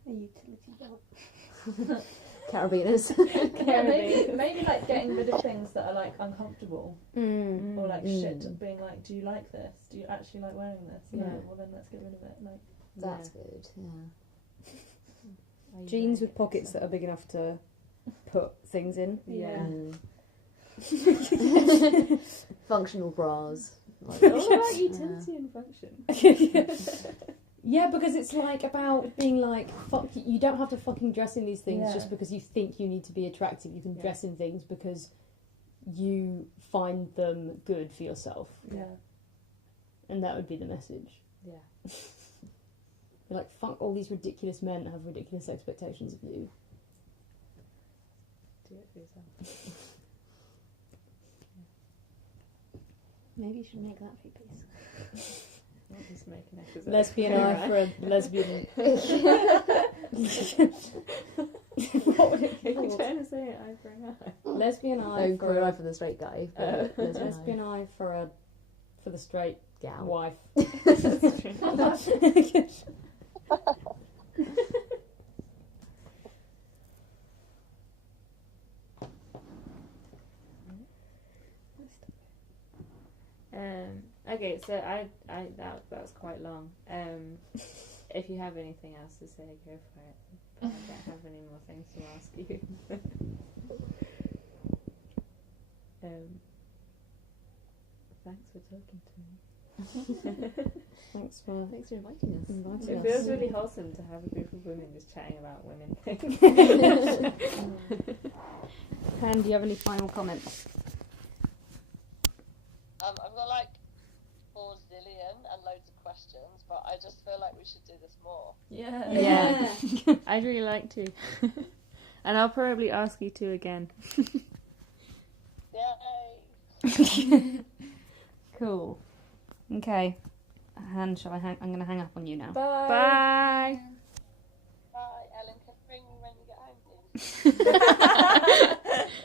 A utility belt. Carabiners. Maybe like getting rid of things that are like uncomfortable, or like shit, being like, do you like this? Do you actually like wearing this? No, well then let's get rid of it. Like, That's good. Yeah. Jeans with pockets that are big enough to put things in. Functional bras. Like, all about utility and function. Yeah, because it's like about being like, fuck, you don't have to fucking dress in these things just because you think you need to be attractive. You can dress in things because you find them good for yourself. Yeah. And that would be the message. Yeah. You're like, fuck all these ridiculous men that have ridiculous expectations of you. Do it for yourself. Maybe you should make that for your piece. Not just making it as a Lesbian eye for a lesbian. What would it be I'm called? trying to say it eye for an eye. Lesbian eye Oh, for queer a eye for the straight guy. lesbian eye for the straight Gal. Wife. Okay, so that was quite long. If you have anything else to say, go for it. But I don't have any more things to ask you. Thanks for talking to me. Thanks for inviting us. It feels really wholesome to have a group of women just chatting about women things. Pan, do you have any final comments? I've got like 4 zillion and loads of questions, but I just feel like we should do this more. Yeah. I'd really like to. And I'll probably ask you to again. Yay! Cool. Okay. Han, shall I I'm going to hang up on you now. Bye. Bye, Ellen. Can you ring me when you get home, please?